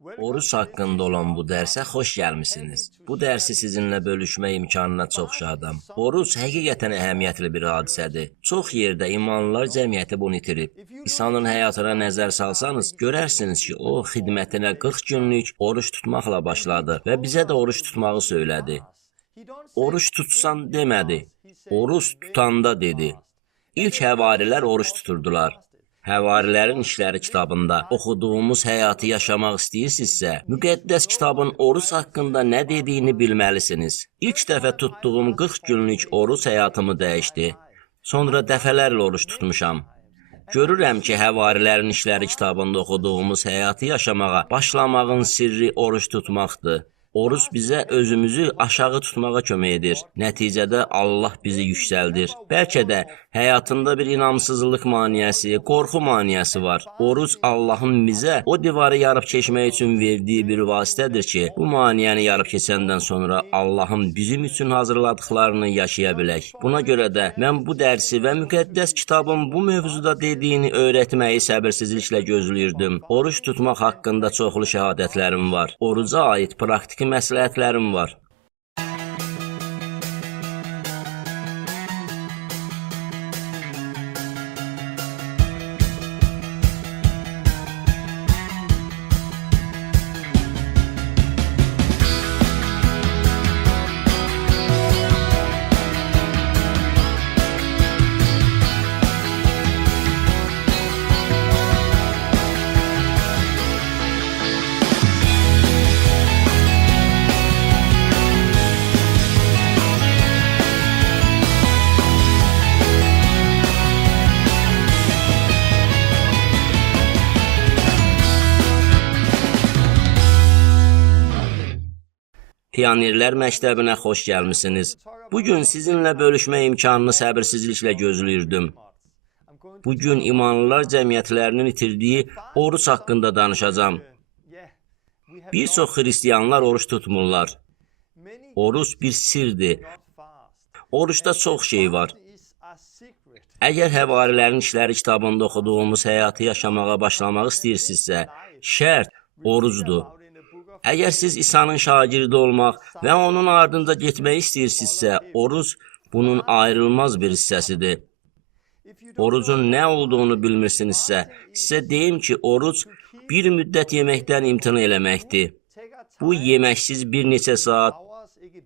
Oruç haqqında olan bu dərsə xoş gəlmisiniz. Bu dərsi sizinlə bölüşmə imkanına çox şadam. Oruç həqiqətən əhəmiyyətli bir hadisədir. Çox yerdə imanlılar cəmiyyəti bunu itirib. İsa'nın həyatına nəzər salsanız, görərsiniz ki, o xidmətinə 40 günlük oruç tutmaqla başladı və bizə də oruç tutmağı söylədi. Oruç tutsan demədi, oruç tutanda dedi. İlk həvarilər oruç tuturdular. Həvarilərin işləri kitabında oxuduğumuz həyatı yaşamaq istəyirsinizsə, müqəddəs kitabın oruç haqqında nə dediyini bilməlisiniz. İlk dəfə tutduğum 40 günlük oruç həyatımı dəyişdi. Sonra dəfələrlə oruç tutmuşam. Görürəm ki, həvarilərin işləri kitabında oxuduğumuz həyatı yaşamağa başlamağın sirri oruç tutmaqdır. Oruç bizə özümüzü aşağı tutmağa kömək edir. Nəticədə Allah bizi yüksəldir. Bəlkə də həyatında bir inamsızlıq maniyəsi, qorxu maniyəsi var. Oruç Allahın bizə o divarı yarıb keçmək üçün verdiyi bir vasitədir ki, bu maniyəni yarıb keçəndən sonra Allahın bizim üçün hazırladıqlarını yaşaya bilək. Buna görə də mən bu dərsi və müqəddəs kitabın bu mövzuda dediyini öyrətməyi səbirsizliklə gözləyirdim. Oruç tutmaq haqqında çoxlu şəhadətlərim var. Oruca aid praktik məsləhətlərim var. Pionerlər məktəbinə xoş gəlmisiniz. Bugün sizinlə bölüşmə imkanını səbirsizliklə gözləyirdim. Bugün imanlılar cəmiyyətlərinin itirdiyi oruç haqqında danışacağam. Bir çox xristiyanlar oruç tutmurlar. Oruç bir sirdir. Oruçda çox şey var. Əgər həvarilərin işləri kitabında oxuduğumuz həyatı yaşamağa başlamaq istəyirsinizsə, şərt orucdur. Əgər siz İsa'nın şagirdi olmaq və onun ardınca getmək istəyirsinizsə, oruc bunun ayrılmaz bir hissəsidir. Orucun nə olduğunu bilmirsinizsə, sizə deyim ki, oruc bir müddət yeməkdən imtina eləməkdir. Bu yeməksiz bir neçə saat,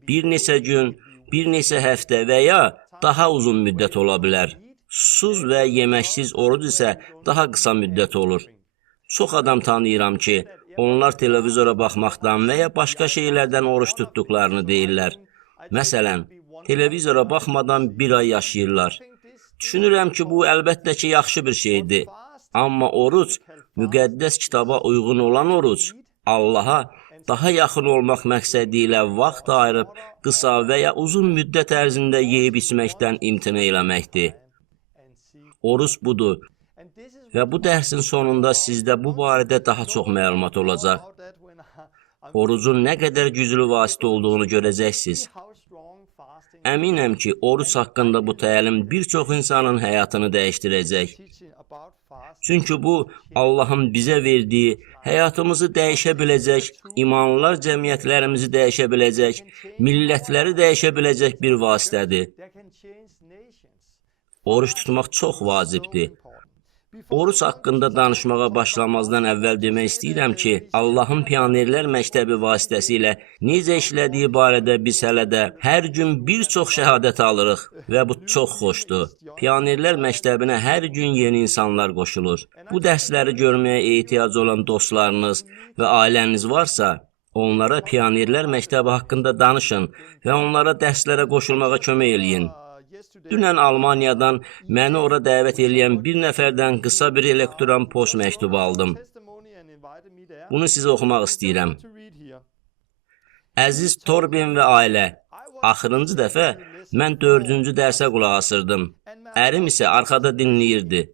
bir neçə gün, bir neçə həftə və ya daha uzun müddət ola bilər. Susuz və yeməksiz oruc isə daha qısa müddət olur. Çox adam tanıyıram ki, onlar televizora baxmaqdan və ya başqa şeylərdən oruç tutduqlarını deyirlər. Məsələn, televizora baxmadan bir ay yaşayırlar. Düşünürəm ki, bu əlbəttə ki, yaxşı bir şeydir. Amma oruc, müqəddəs kitaba uyğun olan oruc, Allaha daha yaxın olmaq məqsədi ilə vaxt ayırıb, qısa və ya uzun müddət ərzində yeyib içməkdən imtina eləməkdir. Oruc budur. Və bu dərsin sonunda sizdə bu barədə daha çox məlumat olacaq. Orucun nə qədər güclü vasitə olduğunu görəcəksiniz. Əminəm ki, oruc haqqında bu təlim bir çox insanın həyatını dəyişdirəcək. Çünki bu, Allahın bizə verdiyi, həyatımızı dəyişə biləcək, imanlılar cəmiyyətlərimizi dəyişə biləcək, millətləri dəyişə biləcək bir vasitədir. Oruç tutmaq çox vacibdir. Oruç haqqında danışmağa başlamazdan əvvəl demək istəyirəm ki, Allahın pionerlər məktəbi vasitəsilə necə işlədiyi barədə biz hələ də hər gün bir çox şəhadət alırıq və bu çox xoşdur. Pionerlər məktəbinə hər gün yeni insanlar qoşulur. Bu dərsləri görməyə ehtiyac olan dostlarınız və ailəniz varsa, onlara pionerlər məktəbi haqqında danışın və onlara dərslərə qoşulmağa kömək eləyin. Dünən Almaniyadan məni ora dəvət edən bir nəfərdən qısa bir elektron post məktubu aldım. Bunu sizə oxumaq istəyirəm. Əziz Torben və ailə, axırıncı dəfə mən 4-cü dərsə qulaq asırdım. Ərim isə arxada dinləyirdi.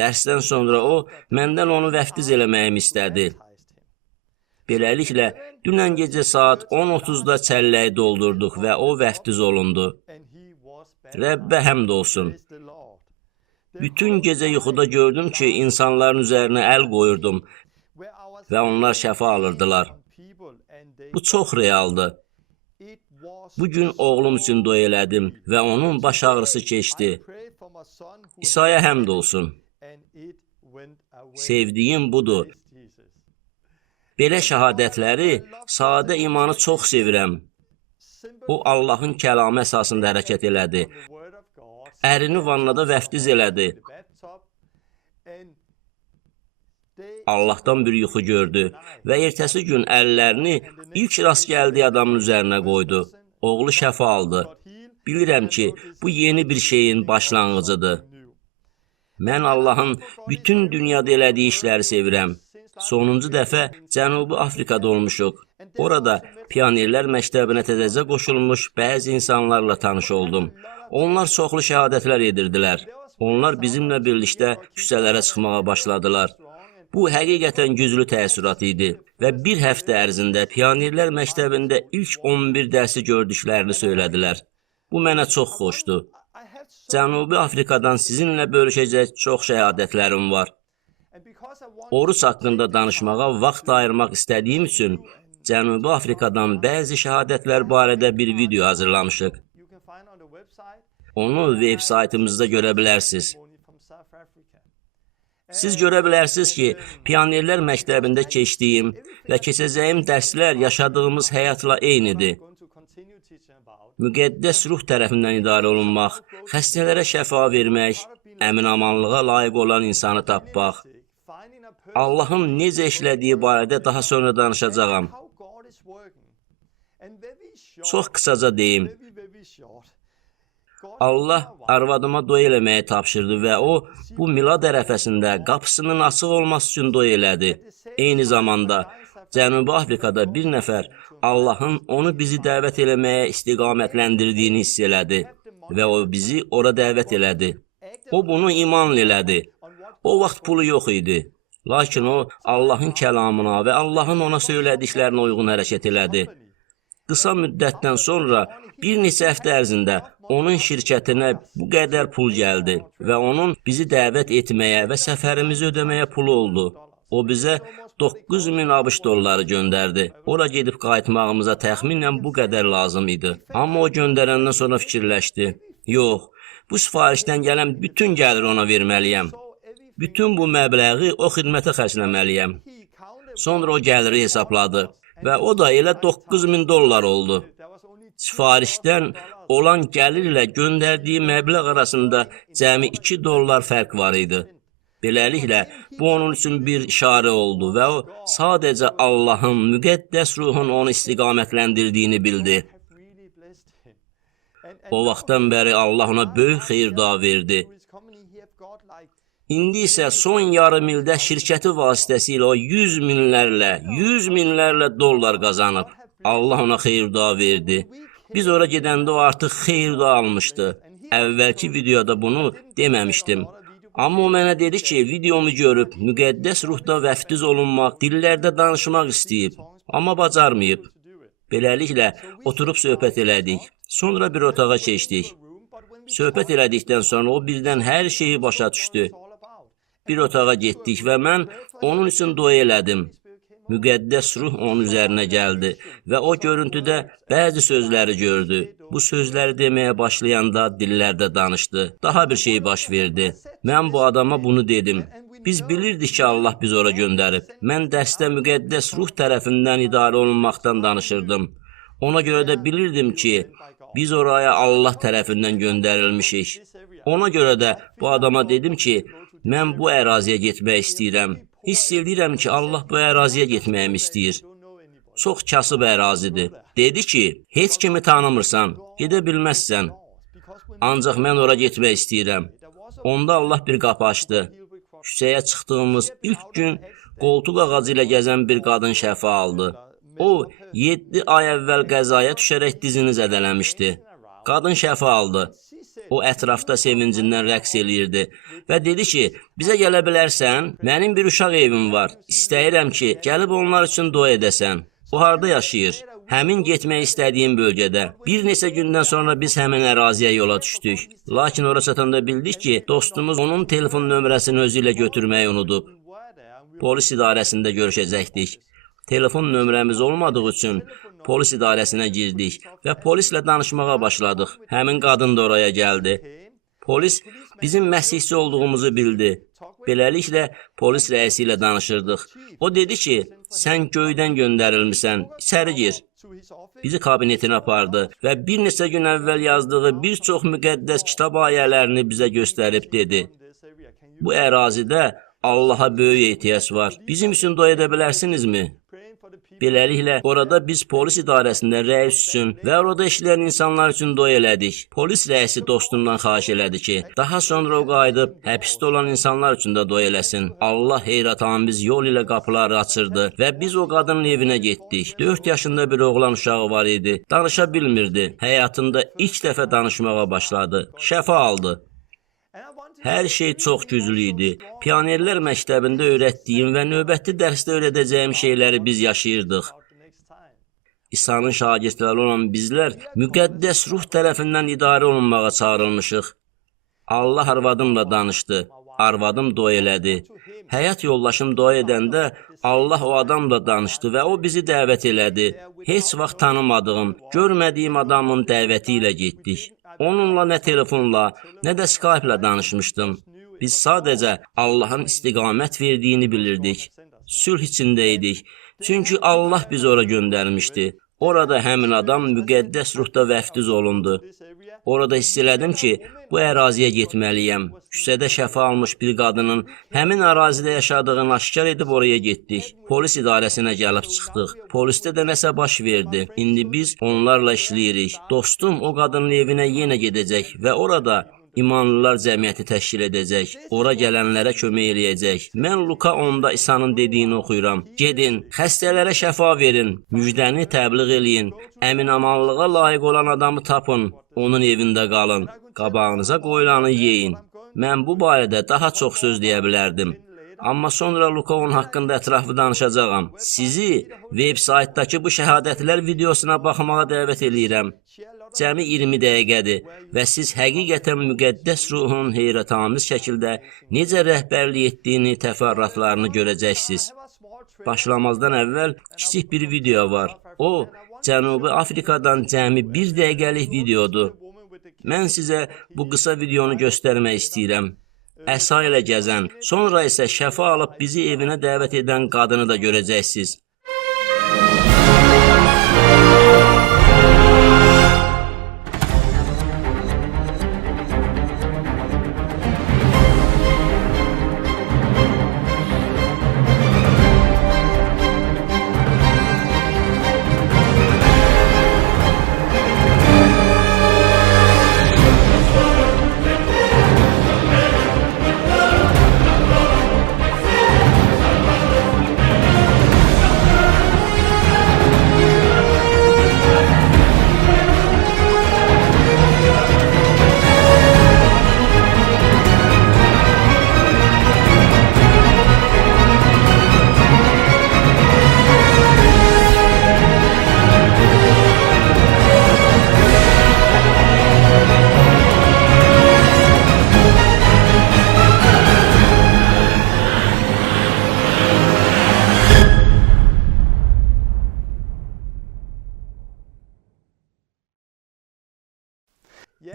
Dərsdən sonra o, məndən onu vəftiz eləməyimi istədi. Beləliklə, dünən gecə saat 10:30-da çəlləyi doldurduq və o vəftiz olundu. Rəbbə həmd olsun. Bütün gecə yuxuda gördüm ki, insanların üzərinə əl qoyurdum və onlar şəfa alırdılar. Bu çox realdır. Bu gün oğlum üçün dua elədim və onun baş ağrısı keçdi. İsa'ya həmd olsun. Sevdiyim budur. Belə şəhadətləri, sadə imanı çox sevirəm. O, Allahın kəlamı əsasında hərəkət elədi. Ərini vannada vəftiz elədi. Allahdan bir yuxu gördü və ertəsi gün əllərini ilk rast gəldiyi adamın üzərinə qoydu. Oğlu şəfa aldı. Bilirəm ki, bu yeni bir şeyin başlanğıcıdır. Mən Allahın bütün dünyada elədiyi işləri sevirəm. Sonuncu dəfə Cənubi Afrikada olmuşuq. Orada pionerlər məktəbinə təzəcə qoşulmuş bəzi insanlarla tanış oldum. Onlar çoxlu şəhadətlər edirdilər. Onlar bizimlə birlikdə küçələrə çıxmağa başladılar. Bu həqiqətən güclü təəssürat idi və bir həftə ərzində pionerlər məktəbində ilk 11 dərsi gördüklərini söylədilər. Bu mənə çox xoşdur. Cənubi Afrikadan sizinlə bölüşəcək çox şəhadətlərim var. Oruç haqqında danışmağa vaxt ayırmaq istədiyim üçün Cənubi Afrikadan bəzi şəhadətlər barədə bir video hazırlamışıq. Onu veb-saytımızda görə bilərsiniz. Siz görə bilərsiniz ki, pionerlər məktəbində keçdiyim və keçəcəyim dərslər yaşadığımız həyatla eynidir. Müqəddəs ruh tərəfindən idarə olunmaq, xəstələrə şəfa vermək, əmin-amanlığa layiq olan insanı tapmaq. Allahın necə işlədiyi barədə daha sonra danışacağam. Çox qısaca deyim. Allah arvadıma dua eləməyi tapşırdı və o, bu milad ərəfəsində qapısının açıq olması üçün dua elədi. Eyni zamanda Cənubi Afrikada bir nəfər Allahın onu bizi dəvət eləməyə istiqamətləndirdiyini hiss elədi və o bizi ora dəvət elədi. O bunu imanla elədi. O vaxt pulu yox idi. Lakin o, Allahın kəlamına və Allahın ona söylədiklərinə uyğun hərəkət elədi. Qısa müddətdən sonra, bir neçə həftə ərzində onun şirkətinə bu qədər pul gəldi və onun bizi dəvət etməyə və səfərimizi ödəməyə pulu oldu. O bizə 9.000 ABŞ dolları göndərdi. Ora gedib qayıtmağımıza təxminən bu qədər lazım idi. Amma o göndərəndən sonra fikirləşdi. Yox, bu sifarişdən gələn bütün gəlir ona verməliyəm. Bütün bu məbləği o xidmətə xərcləməliyəm. Sonra o gəliri hesapladı və o da elə 9.000 dollar oldu. Sifarişdən olan gəlirlə göndərdiyi məbləğ arasında cəmi 2 dollar fərq var idi. Beləliklə, bu onun üçün bir işarə oldu və o, sadəcə Allahın, müqəddəs ruhun onu istiqamətləndirdiyini bildi. O vaxtdan bəri Allah ona böyük xeyir-dua verdi. İndi isə son yarım ildə şirkəti vasitəsilə o 100 minlərlə dollar qazanıb. Allah ona xeyir-dua verdi. Biz ora gedəndə o artıq xeyir-dua almışdı. Əvvəlki videoda bunu deməmişdim. Amma o mənə dedi ki, videomu görüb, müqəddəs ruhda vəftiz olunmaq, dillərdə danışmaq istəyib, amma bacarmayıb. Beləliklə, oturub söhbət elədik. Sonra bir otağa keçdik. Söhbət elədikdən sonra o birdən hər şeyi başa düşdü. Bir otağa getdik və mən onun üçün dua elədim. Müqəddəs ruh onun üzərinə gəldi və o görüntüdə bəzi sözləri gördü. Bu sözləri deməyə başlayanda dillərdə danışdı. Daha bir şey baş verdi. Mən bu adama bunu dedim. Biz bilirdik ki, Allah bizi ora göndərib. Mən dərsdə müqəddəs ruh tərəfindən idarə olunmaqdan danışırdım. Ona görə də bilirdim ki, biz oraya Allah tərəfindən göndərilmişik. Ona görə də bu adama dedim ki, mən bu əraziyə getmək istəyirəm. Hiss edirəm ki, Allah bu əraziyə getməyimi istəyir. Çox kasıb ərazidir. Dedi ki, heç kimi tanımırsan, gedə bilməzsən. Ancaq mən ora getmək istəyirəm. Onda Allah bir qapı açdı. Küçəyə çıxdığımız ilk gün qoltuq ağacı ilə gəzən bir qadın şəfa aldı. O, 7 ay əvvəl qəzaya düşərək dizini zədələmişdi. Qadın şəfa aldı. O ətrafda sevincindən rəqs eləyirdi və dedi ki, bizə gələ bilərsən, mənim bir uşaq evim var. İstəyirəm ki, gəlib onlar üçün dua edəsən. O harda yaşayır? Həmin getmək istədiyim bölgədə. Bir neçə gündən sonra biz həmin əraziyə yola düşdük. Lakin ora çatanda bildik ki, dostumuz onun telefon nömrəsini özü ilə götürməyi unudub. polis idarəsində görüşəcəkdik. Telefon nömrəmiz olmadığı üçün polis idarəsinə girdik və polislə danışmağa başladıq. Həmin qadın da oraya gəldi. Polis bizim məsihçi olduğumuzu bildi. Beləliklə, polis rəisi ilə danışırdıq. O dedi ki, sən göydən göndərilmisən, içəri gir. Bizi kabinetinə apardı və bir neçə gün əvvəl yazdığı bir çox müqəddəs kitab ayələrini bizə göstərib dedi. Bu ərazidə Allaha böyük ehtiyac var. Bizim üçün dua edə bilərsinizmi? Beləliklə, orada biz polis idarəsində rəis üçün və orada işləyən insanlar üçün dua elədik. Polis rəisi dostundan xahiş elədi ki, daha sonra o qayıdıb həbsdə olan insanlar üçün də dua eləsin. Allah heyrətamiz yol ilə qapıları açırdı və biz o qadının evinə getdik. 4 yaşında bir oğlan uşağı var idi. Danışa bilmirdi. Həyatında ilk dəfə danışmağa başladı. Şəfa aldı. Hər şey çox güclü idi. Pionerlər məktəbində öyrətdiyim və növbəti dərsdə öyrədəcəyim şeyləri biz yaşayırdıq. İsa'nın şagirdləri olan bizlər müqəddəs ruh tərəfindən idarə olunmağa çağırılmışıq. Allah arvadımla danışdı. Arvadım dua elədi. Həyat yoldaşım dua edəndə Allah o adamla danışdı və o bizi dəvət elədi. Heç vaxt tanımadığım, görmədiyim adamın dəvəti ilə getdik. Onunla nə telefonla, nə də Skype ilə danışmışdım. Biz sadəcə Allahın istiqamət verdiyini bilirdik. Sülh içində idik. Çünki Allah bizi ora göndərmişdi. Orada həmin adam müqəddəs ruhda vəftiz olundu. Orada hiss elədim ki, bu əraziyə getməliyəm. Küçədə şəfa almış bir qadının həmin ərazidə yaşadığını aşkar edib oraya getdik. Polis idarəsinə gəlib çıxdıq. Polisdə də nəsə baş verdi. İndi biz onlarla işləyirik. Dostum o qadının evinə yenə gedəcək və orada İmanlılar cəmiyyəti təşkil edəcək. Ora gələnlərə kömək eləyəcək. Mən Luka 10-da İsa'nın dediyini oxuyuram. Gedin, xəstələrə şəfa verin, müjdəni təbliğ eləyin, əminamanlığa layiq olan adamı tapın, onun evində qalın, qabağınıza qoyulanı yeyin. Mən bu barədə daha çox söz deyə bilərdim. Amma sonra Luka 10 haqqında ətraflı danışacağam. Sizi veb-saytdakı bu şəhadətlər videosuna baxmağa dəvət eləyirəm. Cəmi 20 dəqiqədir və siz həqiqətən müqəddəs ruhun heyrətamiz şəkildə necə rəhbərlik etdiyini, təfərrüatlarını görəcəksiniz. Başlamazdan əvvəl kiçik bir video var. O, Cənubi Afrikadan cəmi 1 dəqiqəlik videodur. Mən sizə bu qısa videonu göstərmək istəyirəm. Əsa ilə gəzən, sonra isə şəfa alıb bizi evinə dəvət edən qadını da görəcəksiniz.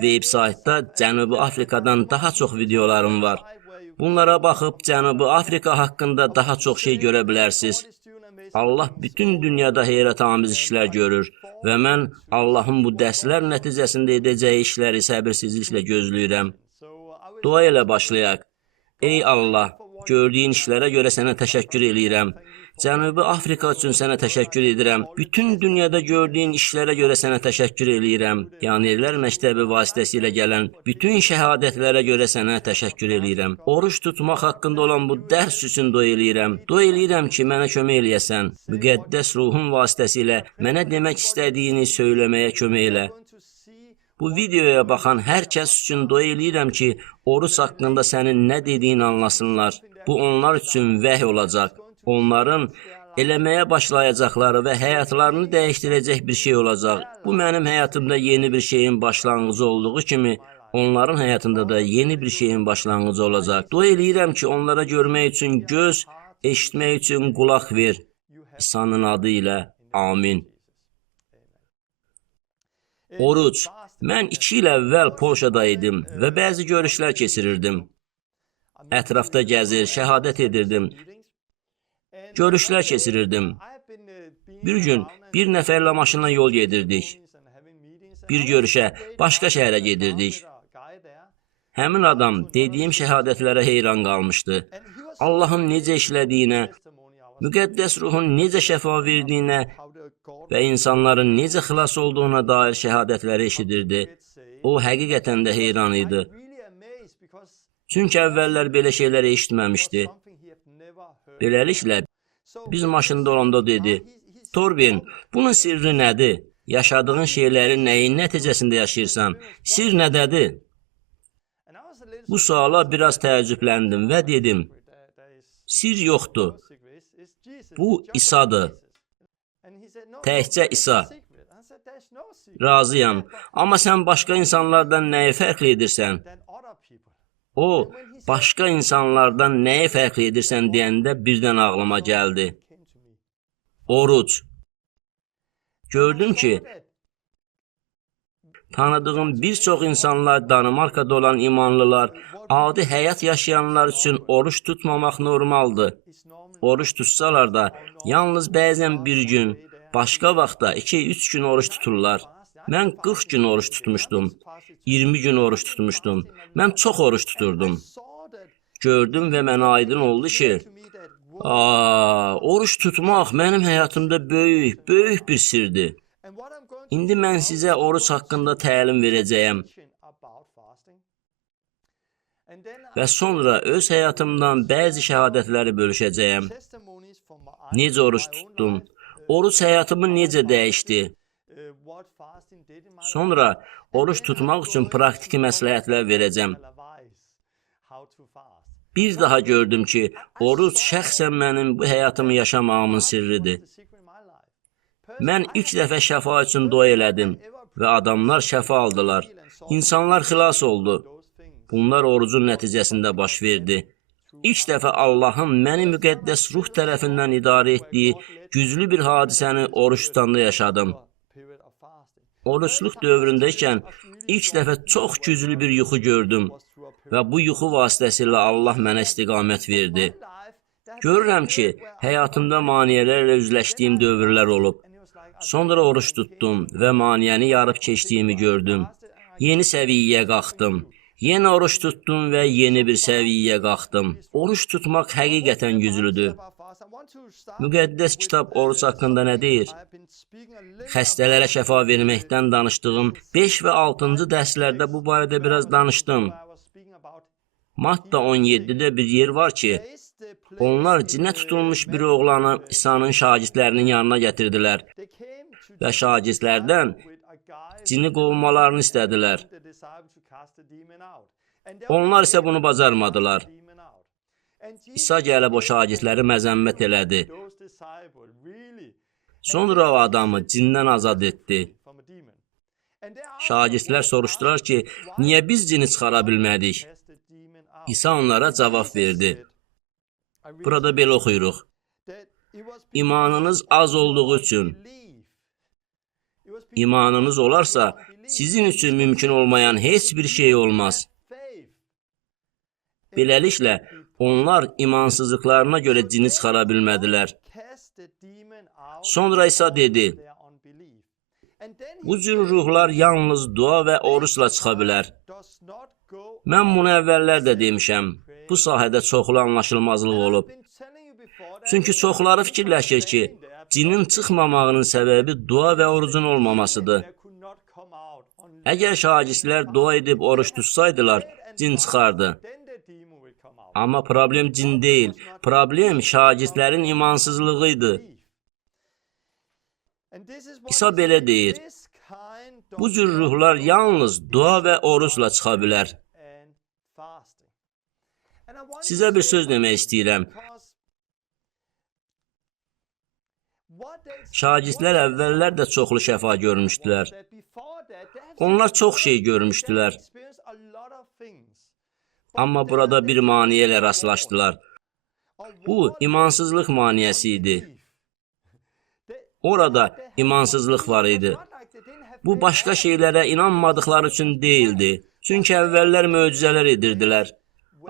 Veb-saytda Cənubi Afrikadan daha çox videolarım var. Bunlara baxıb Cənubi Afrika haqqında daha çox şey görə bilərsiniz. Allah bütün dünyada heyrətamiz işlər görür və mən Allahın bu dərslər nəticəsində edəcəyi işləri səbirsizliklə gözləyirəm. Dua ilə başlayaq. Ey Allah, gördüyün işlərə görə sənə təşəkkür eləyirəm. Cənubi Afrika üçün sənə təşəkkür edirəm. Bütün dünyada gördüyün işlərə görə sənə təşəkkür eləyirəm. Pionerlər məktəbi vasitəsilə gələn bütün şəhadətlərə görə sənə təşəkkür eləyirəm. Oruç tutmaq haqqında olan bu dərs üçün dua eləyirəm. Dua eləyirəm ki, mənə kömək eləyəsən. Müqəddəs ruhun vasitəsilə mənə demək istədiyini söyləməyə kömək elə. Bu videoya baxan hər kəs üçün dua eləyirəm ki, oruç haqqında sənin nə dediyini anlasınlar. Bu onlar üçün vəhy olacaq. Onların eləməyə başlayacaqları və həyatlarını dəyişdirəcək bir şey olacaq. Bu mənim həyatımda yeni bir şeyin başlanğıcı olduğu kimi, onların həyatında da yeni bir şeyin başlanğıcı olacaq. Dua eləyirəm ki, onlara görmək üçün göz eşitmək üçün qulaq ver. İsa'nın adı ilə. Amin. Oruc. Mən 2 il əvvəl Polşada idim və bəzi görüşlər keçirirdim. Ətrafda gəzir, şəhadət edirdim. Görüşlər keçirirdim. Bir gün bir nəfərlə maşınla yol gedirdik. Bir görüşə, başqa şəhərə gedirdik. Həmin adam dediyim şəhadətlərə heyran qalmışdı. Allahın necə işlədiyinə, müqəddəs ruhun necə şəfa verdiyinə və insanların necə xilas olduğuna dair şəhadətləri eşidirdi. O, həqiqətən də heyran idi. Çünki əvvəllər belə şeylər eşitməmişdi. Beləliklə, biz maşında olanda dedi, Torben, bunun sirri nədir? Yaşadığın şeylərin nəyin nəticəsində yaşayırsan? Sir nədədir? Bu suala biraz təəccübləndim və dedim, sir yoxdur. Bu İsa'dır. Təkcə İsa. Razıyam. Amma sən başqa insanlardan nəyi fərqli edirsən? O, başqa insanlardan nəyi fərqli edirsən deyəndə birdən ağlıma gəldi. Oruc. Gördüm ki, tanıdığım bir çox insanlar, Danimarkada olan imanlılar, adi həyat yaşayanlar üçün oruç tutmamaq normaldır. Oruç tutsalar da, yalnız bəzən bir gün, başqa vaxtda 2-3 gün oruç tuturlar. Mən 40 gün oruç tutmuşdum, 20 gün oruç tutmuşdum. Mən çox oruç tuturdum. Gördüm və mənə aydın oldu ki, oruç tutmaq mənim həyatımda böyük bir sirdir. İndi mən sizə oruç haqqında təlim verəcəyəm. Və sonra öz həyatımdan bəzi şəhadətləri bölüşəcəyəm. Necə oruç tutdum? Oruç həyatımı necə dəyişdi? Sonra oruç tutmaq üçün praktiki məsləhətlər verəcəm. Bir daha gördüm ki, oruç şəxsən mənim bu həyatımı yaşamağımın sirridir. Mən ilk dəfə şəfa üçün dua elədim və adamlar şəfa aldılar. İnsanlar xilas oldu. Bunlar orucun nəticəsində baş verdi. İlk dəfə Allahın məni müqəddəs ruh tərəfindən idarə etdiyi güclü bir hadisəni oruç tutanda yaşadım. Oruçluq dövründəykən ilk dəfə çox güclü bir yuxu gördüm və bu yuxu vasitəsilə Allah mənə istiqamət verdi. Görürəm ki, həyatımda maneələrlə üzləşdiyim dövrlər olub. Sonra oruç tutdum və maneəni yarıb keçdiyimi gördüm. Yeni səviyyəyə qalxdım. Yenə oruç tutdum və yeni bir səviyyəyə qalxdım. Oruç tutmaq həqiqətən güclüdür. Müqəddəs kitab oruç haqqında nə deyir? Xəstələrə şəfa verməkdən danışdığım 5 və 6-cı dərslərdə bu barədə biraz danışdım. Matta 17-də bir yer var ki, onlar cinə tutulmuş bir oğlanı İsa'nın şagirdlərinin yanına gətirdilər və şagirdlərdən cini qovmalarını istədilər. Onlar isə bunu bacarmadılar. İsa gəlib o şagirdləri məzəmmət elədi. Sonra o adamı cindən azad etdi. Şagirdlər soruşdular ki, niyə biz cini çıxara bilmədik? İsa onlara cavab verdi. Burada belə oxuyuruq. İmanınız az olduğu üçün. İmanınız olarsa, sizin üçün mümkün olmayan heç bir şey olmaz. Beləliklə, onlar imansızlıqlarına görə cini çıxara bilmədilər. Sonra İsa dedi, bu cür ruhlar yalnız dua və oruçla çıxa bilər. Mən bunu əvvəllər də demişəm, bu sahədə çoxlu anlaşılmazlıq olub. Çünki çoxları fikirləşir ki, cinin çıxmamağının səbəbi dua və orucun olmamasıdır. Əgər şagirdlər dua edib oruç tutsaydılar, cin çıxardı. Amma problem cin deyil, problem şagirdlərin imansızlığı idi. İsa belə deyir, bu cür ruhlar yalnız dua və oruçla çıxa bilər. Sizə bir söz demək istəyirəm. Şagirdlər əvvəllər də çoxlu şəfa görmüşdülər. Onlar çox şey görmüşdülər. Amma burada bir maneə ilə rastlaşdılar. Bu imansızlıq maniyəsi idi. Orada imansızlıq var idi. Bu başqa şeylərə inanmadıqları üçün deyildi. Çünki əvvəllər möcüzələr edirdilər.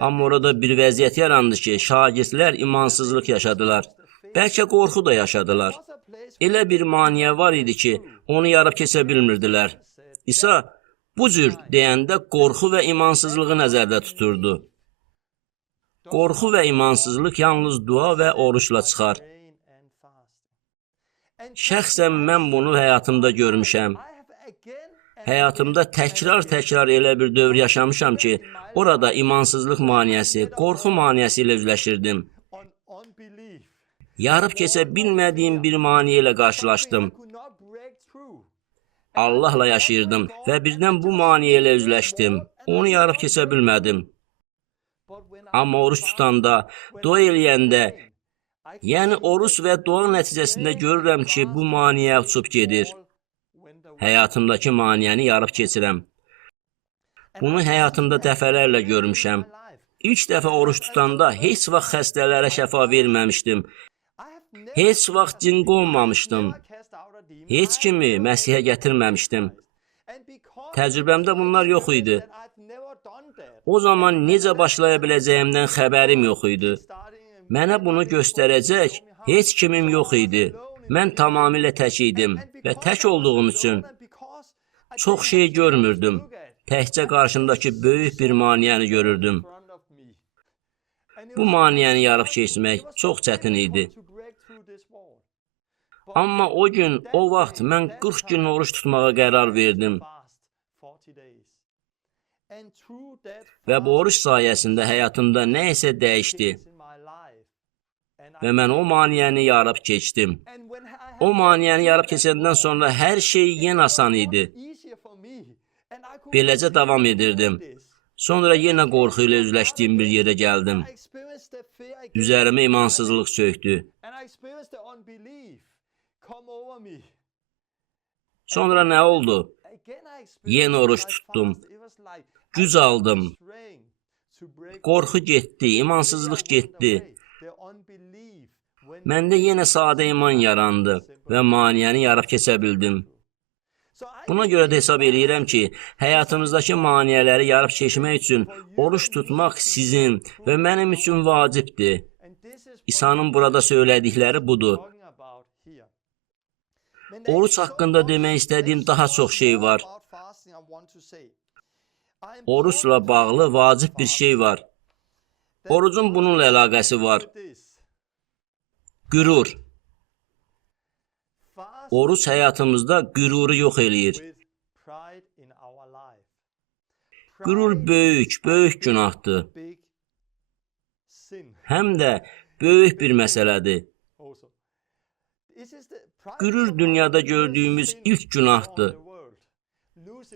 Amma orada bir vəziyyət yarandı ki, şagirdlər imansızlıq yaşadılar. Bəlkə qorxu da yaşadılar. Elə bir maniyə var idi ki, onu yarıb keçə bilmirdilər. İsa bu cür deyəndə qorxu və imansızlığı nəzərdə tuturdu. Qorxu və imansızlıq yalnız dua və oruçla çıxar. Şəxsən mən bunu həyatımda görmüşəm. Həyatımda təkrar elə bir dövr yaşamışam ki, orada imansızlıq maniyəsi, qorxu maniyəsi ilə üzləşirdim. Yarıb keçə bilmədiyim bir maniyə ilə qarşılaşdım. Allahla yaşayırdım və birdən bu maniyə ilə üzləşdim. Onu yarıb keçə bilmədim. Amma oruç tutanda, dua eləyəndə, yəni oruç və dua nəticəsində görürəm ki, bu maniyə uçub gedir. Həyatımdakı maniyəni yarıb keçirəm. Bunu həyatımda dəfələrlə görmüşəm. İlk dəfə oruç tutanda heç vaxt xəstələrə şəfa verməmişdim. Heç vaxt cin qovmamışdım. Heç kimi Məsihə gətirməmişdim. Təcrübəmdə bunlar yox idi. O zaman necə başlaya biləcəyimdən xəbərim yox idi. Mənə bunu göstərəcək heç kimim yox idi. Mən tamamilə tək idim və tək olduğum üçün çox şey görmürdüm. Təkcə qarşımdakı böyük bir maniyəni görürdüm. Bu maniyəni yarıb keçmək çox çətin idi. Amma o gün, o vaxt mən 40 gün oruç tutmağa qərar verdim. Və bu oruç sayəsində həyatımda nə isə dəyişdi. Və mən o maniyəni yarıb keçdim. O maniyəni yarıb keçəndən sonra hər şey yenə asan idi. Beləcə davam edirdim. Sonra yenə qorxu ilə üzləşdiyim bir yerə gəldim. Üzərimə imansızlıq çökdü. Sonra nə oldu? Yenə oruç tutdum. Güc aldım. Qorxu getdi, imansızlıq getdi. Məndə yenə sadə iman yarandı və maniyəni yarıb keçə bildim. Buna görə də hesab eləyirəm ki, həyatımızdakı maniyələri yarıb keçmək üçün oruç tutmaq sizin və mənim üçün vacibdir. İsa'nın burada söylədikləri budur. Oruç haqqında demək istədiyim daha çox şey var. Oruçla bağlı vacib bir şey var. Orucun bununla əlaqəsi var. Qürur. Oruç həyatımızda qüruru yox eləyir. Qürur böyük günahdır. Həm də böyük bir məsələdir. Qürur dünyada gördüyümüz ilk günahdır.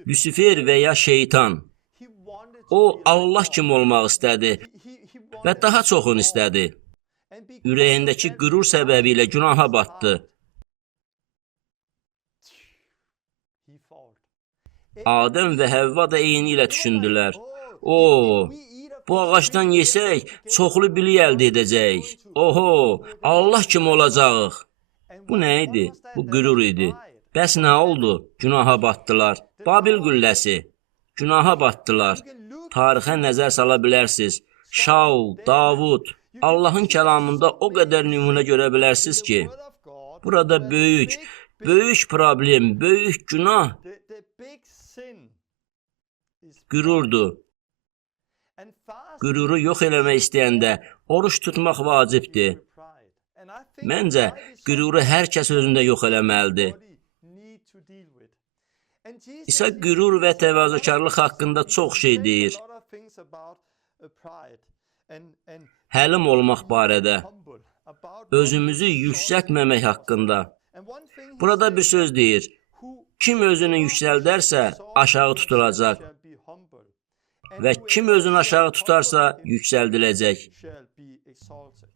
Lusifer və ya şeytan. O, Allah kimi olmaq istədi və daha çoxunu istədi. Ürəyindəki qürur səbəbilə günaha batdı. Adəm və Həvva da eyni ilə düşündülər. Bu ağacdan yesək, çoxlu bilik əldə edəcəyik. Allah kimi olacağıq. Bu nə idi? Bu qürur idi. Bəs nə oldu? Günaha batdılar. Babil qülləsi. Günaha batdılar. Tarixə nəzər sala bilərsiniz. Şaul, Davud, Allahın kəlamında o qədər nümunə görə bilərsiniz ki, burada böyük problem, böyük günah qürurdur. Qüruru yox eləmək istəyəndə oruç tutmaq vacibdir. Məncə, qüruru hər kəs özündə yox eləməlidir. İsa qürur və təvazökarlıq haqqında çox şey deyir. Həlim olmaq barədə, özümüzü yüksəltməmək haqqında. Burada bir söz deyir, kim özünü yüksəldərsə aşağı tutulacaq və kim özünü aşağı tutarsa yüksəldiləcək.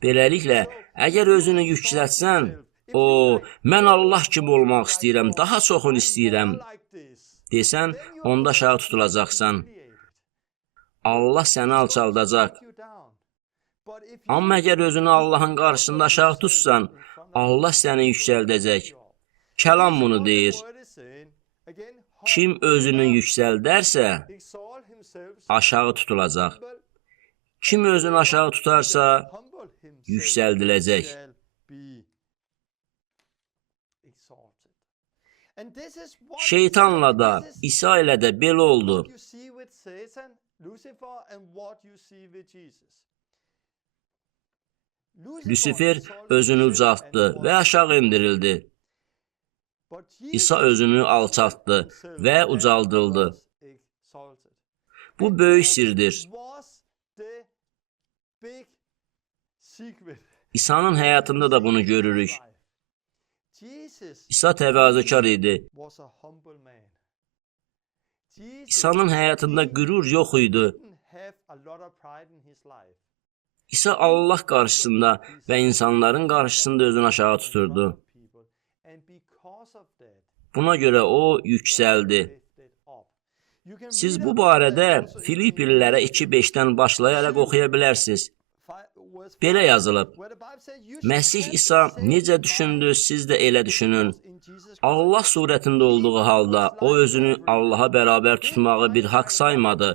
Beləliklə, əgər özünü yüksəltsən, mən Allah kimi olmaq istəyirəm, daha çoxunu istəyirəm desən, onda aşağı tutulacaqsan. Allah səni alçaldacaq. Amma əgər özünü Allahın qarşısında aşağı tutsan, Allah səni yüksəldəcək. Kəlam bunu deyir. Kim özünü yüksəldərsə, aşağı tutulacaq. Kim özünü aşağı tutarsa, yüksəldiləcək. Şeytanla da, İsa ilə də belə oldu. Lusifer özünü ucaltdı və aşağı endirildi. İsa özünü alçaltdı və ucaldıldı. Bu böyük sirdir. İsa'nın həyatında da bunu görürük. İsa təvazökar idi. İsa'nın həyatında qürur yox idi. İsa Allah qarşısında və insanların qarşısında özünü aşağı tuturdu. Buna görə o yüksəldi. Siz bu barədə Filippililərə 2:5-dən başlayaraq oxuya bilərsiniz. Belə yazılıb. Məsih İsa necə düşündü, siz də elə düşünün. Allah surətində olduğu halda o özünü Allaha bərabər tutmağı bir haqq saymadı.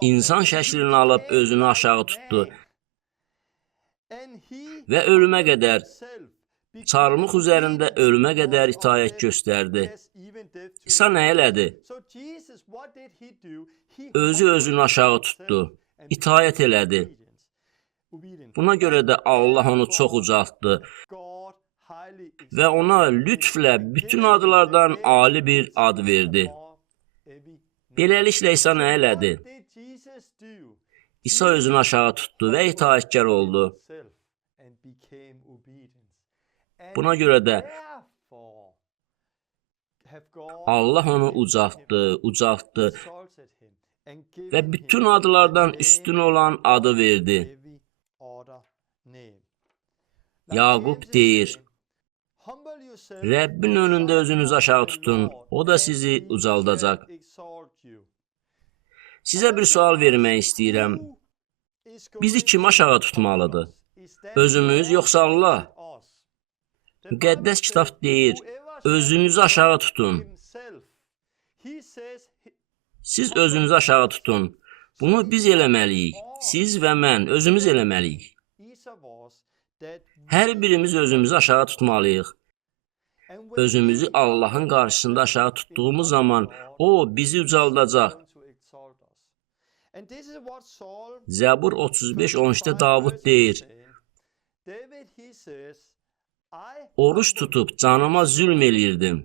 İnsan şəklini alıb özünü aşağı tutdu və ölümə qədər, çarmıx üzərində ölümə qədər itaət göstərdi. İsa nə elədi? Özünü aşağı tutdu, itaət elədi. Buna görə də Allah onu çox ucaltdı və ona lütflə bütün adlardan ali bir ad verdi. Beləliklə İsa nə elədi? İsa özünü aşağı tutdu və itaətkar oldu. Buna görə də Allah onu ucaltdı və bütün adlardan üstün olan adı verdi. Yaqub deyir, Rəbbin önündə özünüzü aşağı tutun, o da sizi ucaldacaq. Sizə bir sual vermək istəyirəm. Bizi kim aşağı tutmalıdır? Özümüz, yoxsa Allah? Müqəddəs kitab deyir, özünüzü aşağı tutun. Siz özünüzü aşağı tutun. Bunu biz eləməliyik. Siz və mən özümüz eləməliyik. Hər birimiz özümüzü aşağı tutmalıyıq. Özümüzü Allahın qarşısında aşağı tutduğumuz zaman o bizi ucaldacaq. Zəbur 35:13-də Davud deyir, oruç tutub canıma zülm eləyirdim.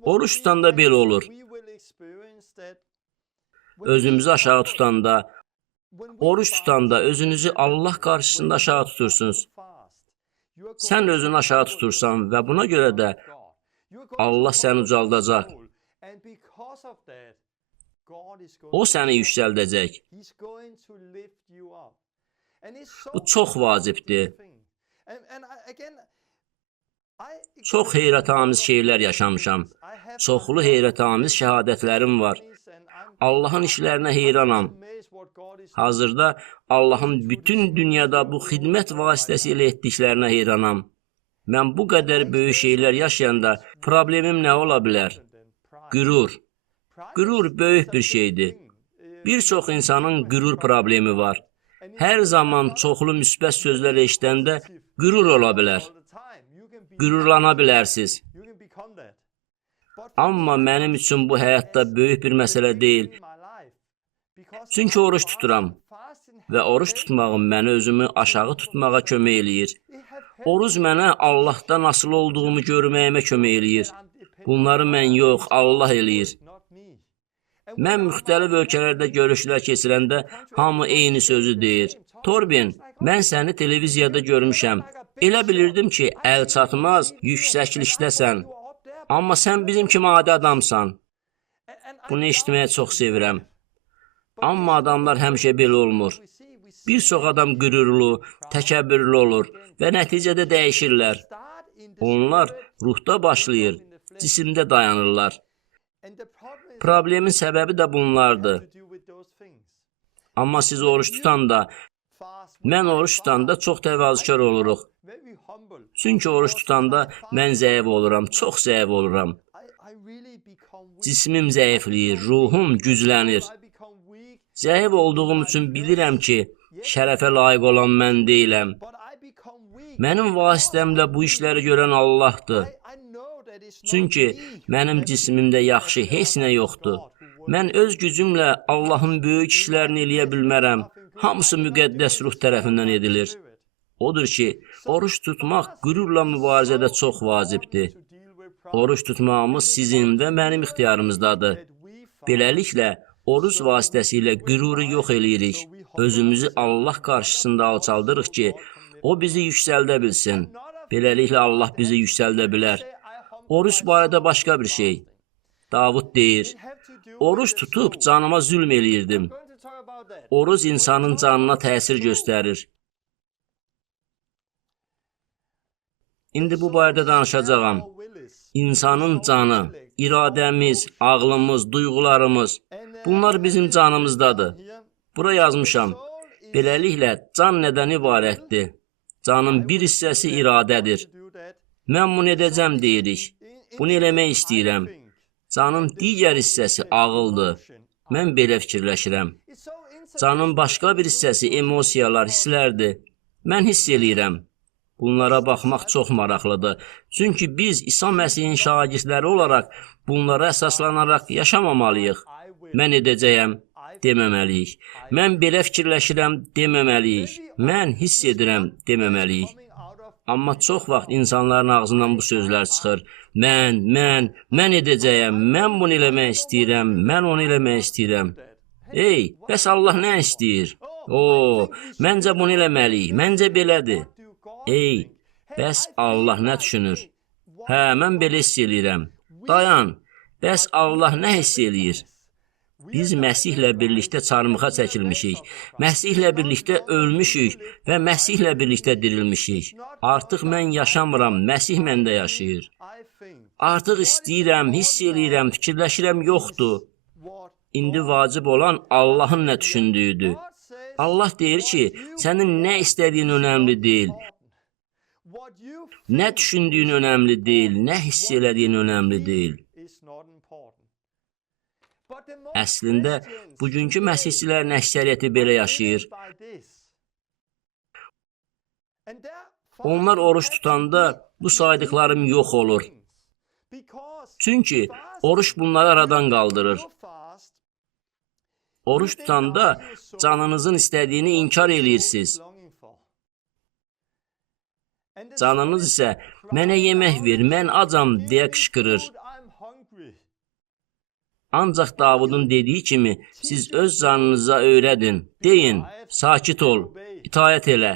Oruç tutanda belə olur. Özümüzü aşağı tutanda, oruç tutanda özünüzü Allah qarşısında aşağı tutursunuz. Sən özünü aşağı tutursan və buna görə də Allah səni ucaldacaq. O səni yüksəldəcək. Bu çox vacibdir. Çox heyrətamiz şeylər yaşamışam. Çoxlu heyrətamiz şəhadətlərim var. Allahın işlərinə heyranam. Hazırda Allahın bütün dünyada bu xidmət vasitəsilə etdiklərinə heyranam. Mən bu qədər böyük şeylər yaşayanda problemim nə ola bilər? Qürur. Qürur böyük bir şeydir. Bir çox insanın qürur problemi var. Hər zaman çoxlu müsbət sözlər eşidəndə qürur ola bilər. Qürurlana bilərsiniz. Amma mənim üçün bu həyatda böyük bir məsələ deyil. Çünki oruç tuturam və oruç tutmağım məni özümü aşağı tutmağa kömək eləyir. Oruç mənə Allahdan asılı olduğumu görməyimə kömək eləyir. Bunları mən yox, Allah eləyir. Mən müxtəlif ölkələrdə görüşlər keçirəndə hamı eyni sözü deyir. Torben, mən səni televiziyada görmüşəm. Elə bilirdim ki, əl çatmaz, yüksəklikdəsən. Amma sən bizim kimi adi adamsan. Bunu eşitməyə çox sevirəm. Amma adamlar həmişə belə olmur. Bir çox adam qürurlu, təkəbbürlü olur və nəticədə dəyişirlər. Onlar ruhda başlayır, cisimdə dayanırlar. Problemin səbəbi də bunlardır. Amma siz oruç tutanda, mən oruç tutanda çox təvazökar oluruq. Çünki oruç tutanda mən zəif oluram, çox zəif oluram. Cismim zəifləyir, ruhum güclənir. Zəif olduğum üçün bilirəm ki, şərəfə layiq olan mən deyiləm. Mənim vasitəmlə bu işləri görən Allahdır. Çünki mənim cismimdə yaxşı heç nə yoxdur. Mən öz gücümlə Allahın böyük işlərini eləyə bilmərəm. Hamısı müqəddəs ruh tərəfindən edilir. Odur ki, oruç tutmaq qürurla mübarizədə çox vacibdir. Oruç tutmağımız sizin və mənim ixtiyarımızdadır. Beləliklə, oruç vasitəsilə qüruru yox eləyirik. Özümüzü Allah qarşısında alçaldırıq ki, O bizi yüksəldə bilsin. Beləliklə, Allah bizi yüksəldə bilər. Oruç barədə başqa bir şey. Davud deyir, oruç tutub canıma zülm eləyirdim. Oruç insanın canına təsir göstərir. İndi bu barədə danışacağam. İnsanın canı, iradəmiz, ağlımız, duyğularımız, bunlar bizim canımızdadır. Bura yazmışam. Beləliklə, can nədən ibarətdir? Canın bir hissəsi iradədir. Mən bunu edəcəm deyirik. Bunu eləmək istəyirəm. Canın digər hissəsi ağıldır. Mən belə fikirləşirəm. Canın başqa bir hissəsi emosiyalar, hisslərdir. Mən hiss eləyirəm. Bunlara baxmaq çox maraqlıdır. Çünki biz İsa Məsihin şagirdləri olaraq bunlara əsaslanaraq yaşamamalıyıq. Mən edəcəyəm deməməliyik. Mən belə fikirləşirəm deməməliyik. Mən hiss edirəm deməməliyik. Amma çox vaxt insanların ağzından bu sözlər çıxır. Mən edəcəyəm, mən bunu eləmək istəyirəm, mən onu eləmək istəyirəm. Ey, bəs Allah nə istəyir? Məncə bunu eləməliyik, məncə belədir. Ey, bəs Allah nə düşünür? Mən belə hiss eləyirəm. Dayan, bəs Allah nə hiss eləyir? Biz Məsihlə birlikdə çarmıxa çəkilmişik. Məsihlə birlikdə ölmüşük və Məsihlə birlikdə dirilmişik. Artıq mən yaşamıram, Məsih məndə yaşayır. Artıq istəyirəm, hiss eləyirəm, fikirləşirəm yoxdur. İndi vacib olan Allahın nə düşündüyüdür. Allah deyir ki, sənin nə istədiyin önəmli deyil. Nə düşündüyün önəmli deyil, nə hiss elədiyin önəmli deyil. Əslində, bugünkü məsihçilərin əksəriyyəti belə yaşayır. Onlar oruç tutanda bu saydıqlarım yox olur. Çünki oruç bunları aradan qaldırır. Oruç tutanda canınızın istədiyini inkar eləyirsiniz. Canınız isə mənə yemək ver, mən acam deyə qışqırır. Ancaq Davudun dediyi kimi siz öz canınıza öyrədin, deyin, sakit ol, itaət elə.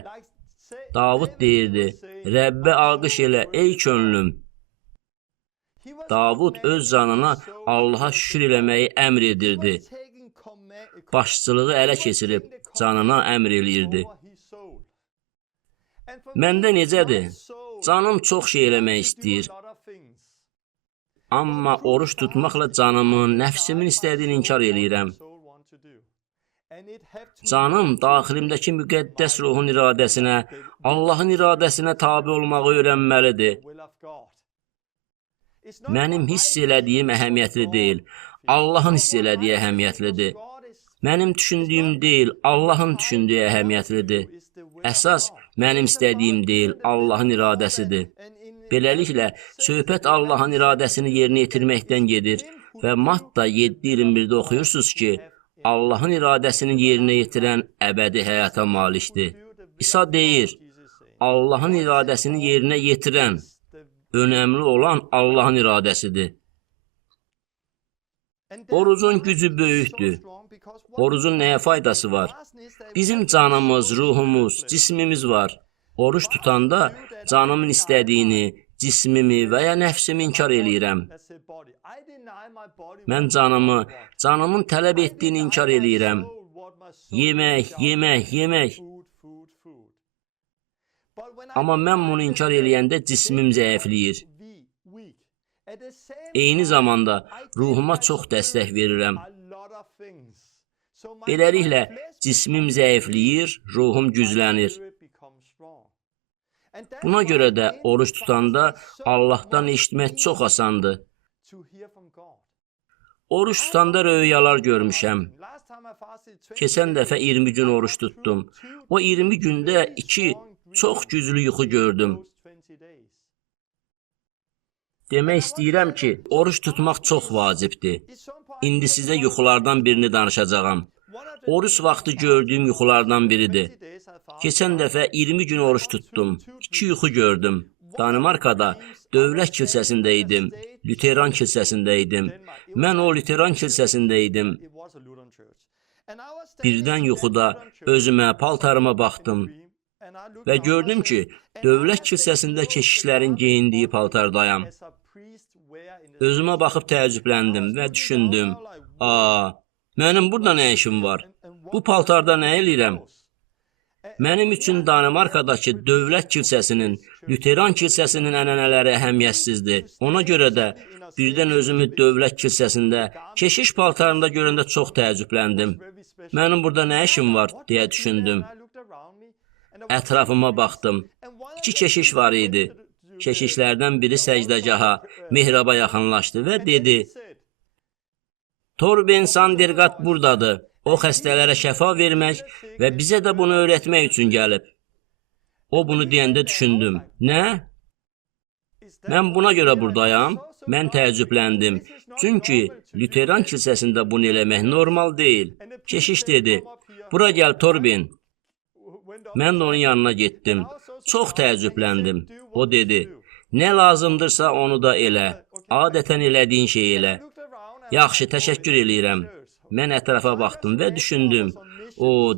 Davud deyirdi, Rəbbə alqış elə, ey könlüm. Davud öz canına Allaha şükür eləməyi əmr edirdi. Başçılığı ələ keçirib canına əmr eləyirdi. Məndə necədir? Canım çox şey eləmək istəyir. Amma oruç tutmaqla canımın, nəfsimin istədiyini inkar eləyirəm. Canım daxilimdəki müqəddəs ruhun iradəsinə, Allahın iradəsinə tabe olmağı öyrənməlidir. Mənim hiss elədiyim əhəmiyyətli deyil, Allahın hiss elədiyi əhəmiyyətlidir. Mənim düşündüyüm deyil, Allahın düşündüyü əhəmiyyətlidir. Əsas mənim istədiyim deyil, Allahın iradəsidir. Beləliklə, söhbət Allahın iradəsini yerinə yetirməkdən gedir və Matta 7:21-də oxuyursunuz ki, Allahın iradəsini yerinə yetirən əbədi həyata malikdir. İsa deyir, Allahın iradəsini yerinə yetirən, önəmli olan Allahın iradəsidir. Orucun gücü böyükdür. Orucun nəyə faydası var? Bizim canımız, ruhumuz, cismimiz var. Oruç tutanda canımın istədiyini, cismimi və ya nəfsimi inkar eləyirəm. Mən canımın tələb etdiyini inkar eləyirəm. Yemək. Amma mən bunu inkar eləyəndə cismim zəifləyir. Eyni zamanda ruhuma çox dəstək verirəm. Beləliklə, cismim zəifləyir, ruhum güclənir. Buna görə də oruç tutanda Allahdan eşitmək çox asandır. Oruç tutanda röyalar görmüşəm. Keçən dəfə 20 gün oruç tutdum. O 20 gündə 2 çox güclü yuxu gördüm. Demək istəyirəm ki, oruç tutmaq çox vacibdir. İndi sizə yuxulardan birini danışacağam. Oruç vaxtı gördüyüm yuxulardan biridir. Keçən dəfə 20 gün oruç tutdum. 2 yuxu gördüm. Danimarkada dövlət kilsəsində idim. Lüteran kilsəsində idim. Mən o Lüteran kilsəsində idim. Birdən yuxuda özümə, paltarıma baxdım və gördüm ki, dövlət kilsəsində keşişlərin geyindiyi paltardayam. Özümə baxıb təəccübləndim və düşündüm, mənim burada nə işim var? Bu paltarda nə eləyirəm? Mənim üçün Danimarkadakı dövlət kilsəsinin, Lüteran kilsəsinin ənənələri əhəmiyyətsizdir. Ona görə də birdən özümü dövlət kilsəsində, keşiş paltarında görəndə çox təəccübləndim. Mənim burada nə işim var, deyə düşündüm. Ətrafıma baxdım. 2 keşiş var idi. Keşişlərdən biri səcdəgaha, mihraba yaxınlaşdı və dedi, Torben Sandergaard buradadır. O xəstələrə şəfa vermək və bizə də bunu öyrətmək üçün gəlib. O bunu deyəndə düşündüm. Nə? Mən buna görə buradayam. Mən təəccübləndim. Çünki Lüteran kilsəsində bunu eləmək normal deyil. Keşiş dedi, bura gəl Torben. Mən də onun yanına getdim. Çox təəccübləndim. O dedi, nə lazımdırsa onu da elə. Adətən elədiyin şey elə. Yaxşı, təşəkkür eləyirəm. Mən ətrafa baxdım və düşündüm.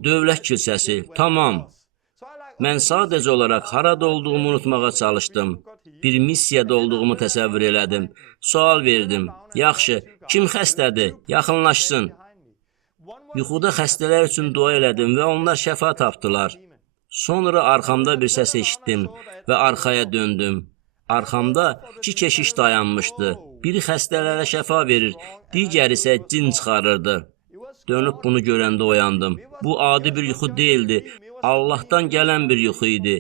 Dövlət kilsəsi, tamam. Mən sadəcə olaraq harada olduğumu unutmağa çalışdım. Bir missiyada olduğumu təsəvvür elədim. Sual verdim. Yaxşı, kim xəstədir? Yaxınlaşsın. Yuxuda xəstələr üçün dua elədim və onlar şəfa tapdılar. Sonra arxamda bir səs eşitdim və arxaya döndüm. Arxamda 2 keşiş dayanmışdı. Biri xəstələrə şəfa verir, digəri isə cin çıxarırdı. Dönüb bunu görəndə oyandım. Bu adi bir yuxu deyildi, Allahdan gələn bir yuxu idi.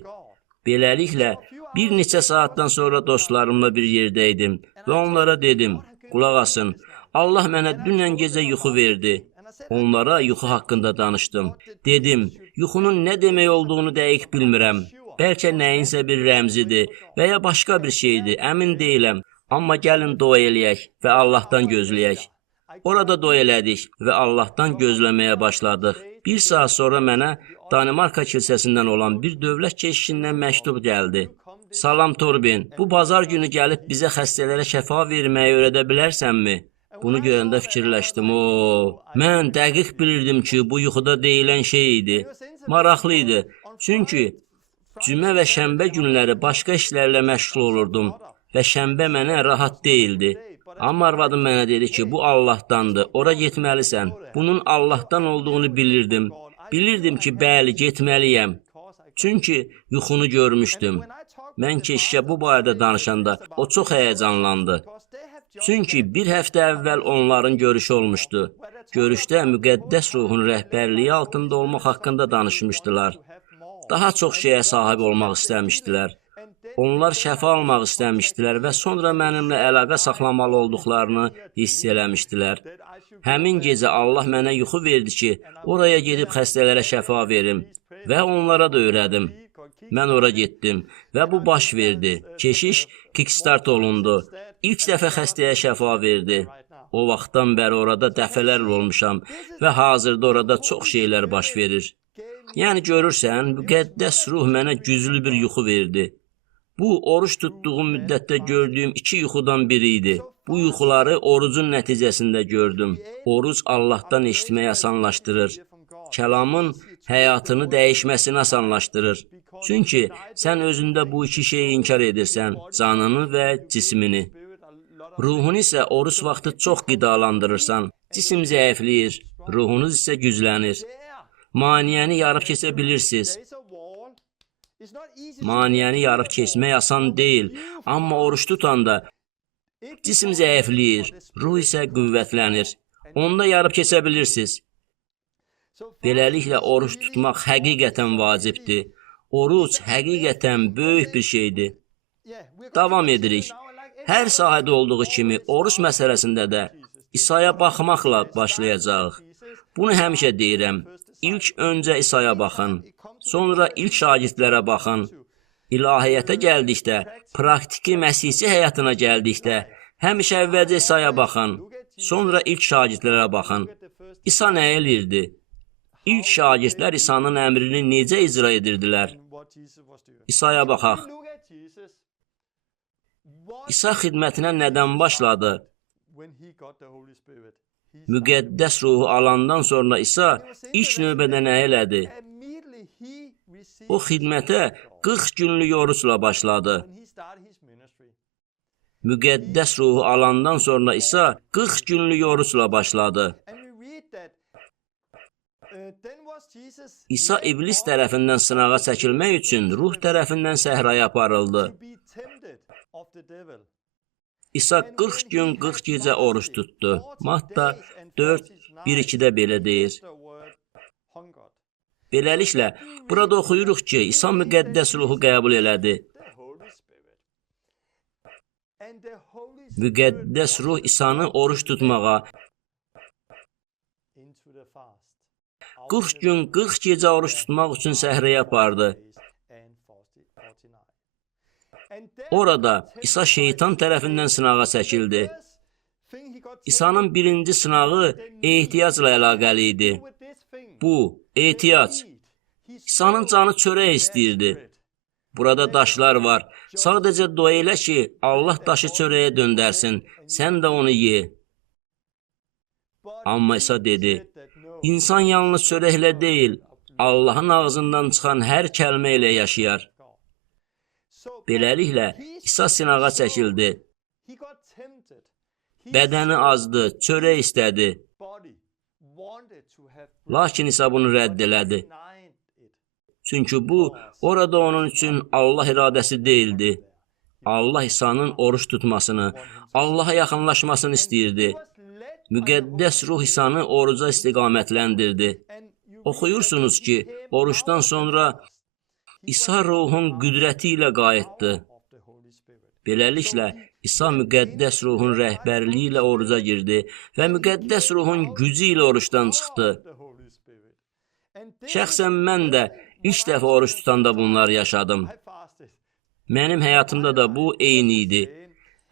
Beləliklə, bir neçə saatdan sonra dostlarımla bir yerdə idim və onlara dedim, qulaq asın, Allah mənə dünən gecə yuxu verdi. Onlara yuxu haqqında danışdım. Dedim, yuxunun nə demək olduğunu dəqiq bilmirəm. Bəlkə nəyinsə bir rəmzidir və ya başqa bir şeydir, əmin deyiləm. Amma gəlin dua eləyək və Allahdan gözləyək. Orada dua elədik və Allahdan gözləməyə başladıq. Bir saat sonra mənə Danimarka kilsəsindən olan bir dövlət keşişindən məktub gəldi. Salam Torben, bu bazar günü gəlib bizə xəstələrə şəfa verməyi öyrədə bilərsənmi? Bunu görəndə fikirləşdim, mən dəqiq bilirdim ki, bu yuxuda deyilən şey idi. Maraqlı idi, çünki cümə və şənbə günləri başqa işlərlə məşğul olurdum və şənbə mənə rahat deyildi. Amma arvadım mənə dedi ki, bu Allahdandır, ora getməlisən. Bunun Allahdan olduğunu bilirdim. Bilirdim ki, bəli, getməliyəm. Çünki yuxunu görmüşdüm. Mən keşişə bu barədə danışanda o çox həyəcanlandı. Çünki bir həftə əvvəl onların görüşü olmuşdu. Görüşdə müqəddəs ruhun rəhbərliyi altında olmaq haqqında danışmışdılar. Daha çox şeyə sahib olmaq istəmişdilər. Onlar şəfa almaq istəmişdilər və sonra mənimlə əlaqə saxlamalı olduqlarını hiss eləmişdilər. Həmin gecə Allah mənə yuxu verdi ki, oraya gedib xəstələrə şəfa verim və onlara da öyrədim. Mən ora getdim və bu baş verdi. Keşiş kickstart olundu. İlk dəfə xəstəyə şəfa verdi. O vaxtdan bəri orada dəfələrlə olmuşam və hazırda orada çox şeylər baş verir. Yəni görürsən, müqəddəs ruh mənə güclü bir yuxu verdi. Bu, oruç tutduğum müddətdə gördüyüm 2 yuxudan biri idi. Bu yuxuları orucun nəticəsində gördüm. Oruc Allahdan eşitməyi asanlaşdırır. Kəlamın həyatını dəyişməsini asanlaşdırır. Çünki sən özündə bu 2 şeyi inkar edirsən, canını və cismini. Ruhunu isə oruç vaxtı çox qidalandırırsan. Cisim zəifləyir, ruhunuz isə güclənir. Maniyəni yarıb keçə bilirsiniz. Maniyəni yarıb keçmək asan deyil, amma oruç tutanda cisim zəifləyir, ruh isə qüvvətlənir. Onda yarıb keçə bilirsiniz. Beləliklə, oruç tutmaq həqiqətən vacibdir. Oruc həqiqətən böyük bir şeydir. Davam edirik. Hər sahədə olduğu kimi, oruç məsələsində də İsa'ya baxmaqla başlayacaq. Bunu həmişə deyirəm. İlk öncə İsa'ya baxın, sonra ilk şagirdlərə baxın. İlahiyyətə gəldikdə, praktiki məsihçi həyatına gəldikdə, həmişə əvvəlcə İsa'ya baxın, sonra ilk şagirdlərə baxın. İsa nə elirdi? İlk şagirdlər İsa'nın əmrini necə icra edirdilər? İsa'ya baxaq. İsa xidmətinə nədən başladı? Müqəddəs ruhu alandan sonra İsa ilk növbədə nə elədi? O xidmətə 40 günlük orucla başladı. Müqəddəs ruhu alandan sonra İsa 40 günlük orucla başladı. İsa iblis tərəfindən sınağa çəkilmək üçün ruh tərəfindən səhraya aparıldı. İsa 40 gün 40 gecə oruç tutdu. Matta 4:1-2-də belə deyir. Beləliklə, burada oxuyuruq ki, İsa müqəddəs ruhu qəbul elədi. Müqəddəs ruh İsanı oruç tutmağa, 40 gün 40 gecə oruç tutmaq üçün səhraya apardı. Orada İsa şeytan tərəfindən sınağa çəkildi. İsa'nın birinci sınağı ehtiyacla əlaqəli idi. Bu, ehtiyac. İsa'nın canı çörək istəyirdi. Burada daşlar var. Sadəcə dua elə ki, Allah daşı çörəyə döndərsin. Sən də onu ye. Amma İsa dedi, İnsan yalnız çörəklə deyil, Allahın ağzından çıxan hər kəlmə ilə yaşayar. Beləliklə, İsa sınağa çəkildi. Bədəni azdı, çörək istədi. Lakin İsa bunu rədd elədi. Çünki bu, orada onun üçün Allah iradəsi deyildi. Allah İsa'nın oruç tutmasını, Allaha yaxınlaşmasını istəyirdi. Müqəddəs ruh İsa'nı oruca istiqamətləndirdi. Oxuyursunuz ki, oruçdan sonra İsa ruhun qüdrəti ilə qayıtdı. Beləliklə, İsa müqəddəs ruhun rəhbərliyi ilə oruca girdi və müqəddəs ruhun gücü ilə oruçdan çıxdı. Şəxsən mən də ilk dəfə oruç tutanda bunları yaşadım. Mənim həyatımda da bu eyni idi.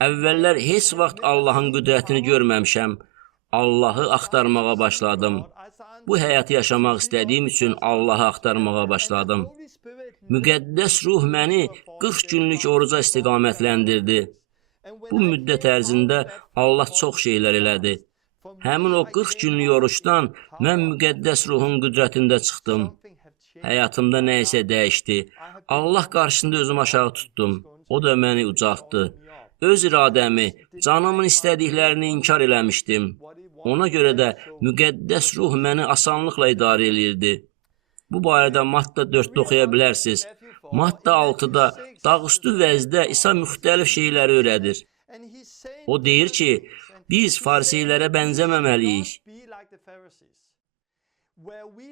Əvvəllər heç vaxt Allahın qüdrətini görməmişəm. Allahı axtarmağa başladım. Bu həyatı yaşamaq istədiyim üçün Allahı axtarmağa başladım. Müqəddəs ruh məni 40 günlük oruca istiqamətləndirdi. Bu müddət ərzində Allah çox şeylər elədi. Həmin o 40 günlük oruçdan mən müqəddəs ruhun qüdrətində çıxdım. Həyatımda nə isə dəyişdi. Allah qarşısında özümü aşağı tutdum. O da məni ucaltdı. Öz iradəmi, canımın istədiklərini inkar eləmişdim. Ona görə də müqəddəs ruh məni asanlıqla idarə eləyirdi. Bu barədə Matta 4-də oxuya bilərsiniz. Matta 6-da dağüstü vəzdə İsa müxtəlif şeyləri öyrədir. O deyir ki, biz fariseylərə bənzəməməliyik.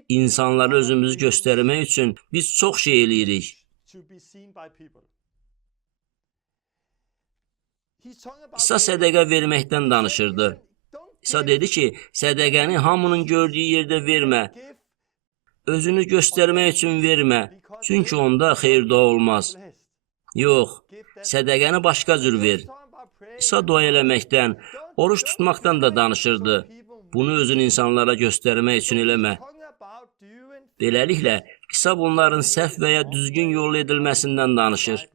İnsanlara özümüzü göstərmək üçün biz çox şey eləyirik. İsa sədəqə verməkdən danışırdı. İsa dedi ki, sədəqəni hamının gördüyü yerdə vermə. Özünü göstərmək üçün vermə. Çünki onda xeyir-dua olmaz. Yox, sədəqəni başqa cür ver. İsa dua eləməkdən, oruç tutmaqdan da danışırdı. Bunu özün insanlara göstərmək üçün eləmə. Beləliklə, İsa bunların səhv və ya düzgün yol edilməsindən danışır.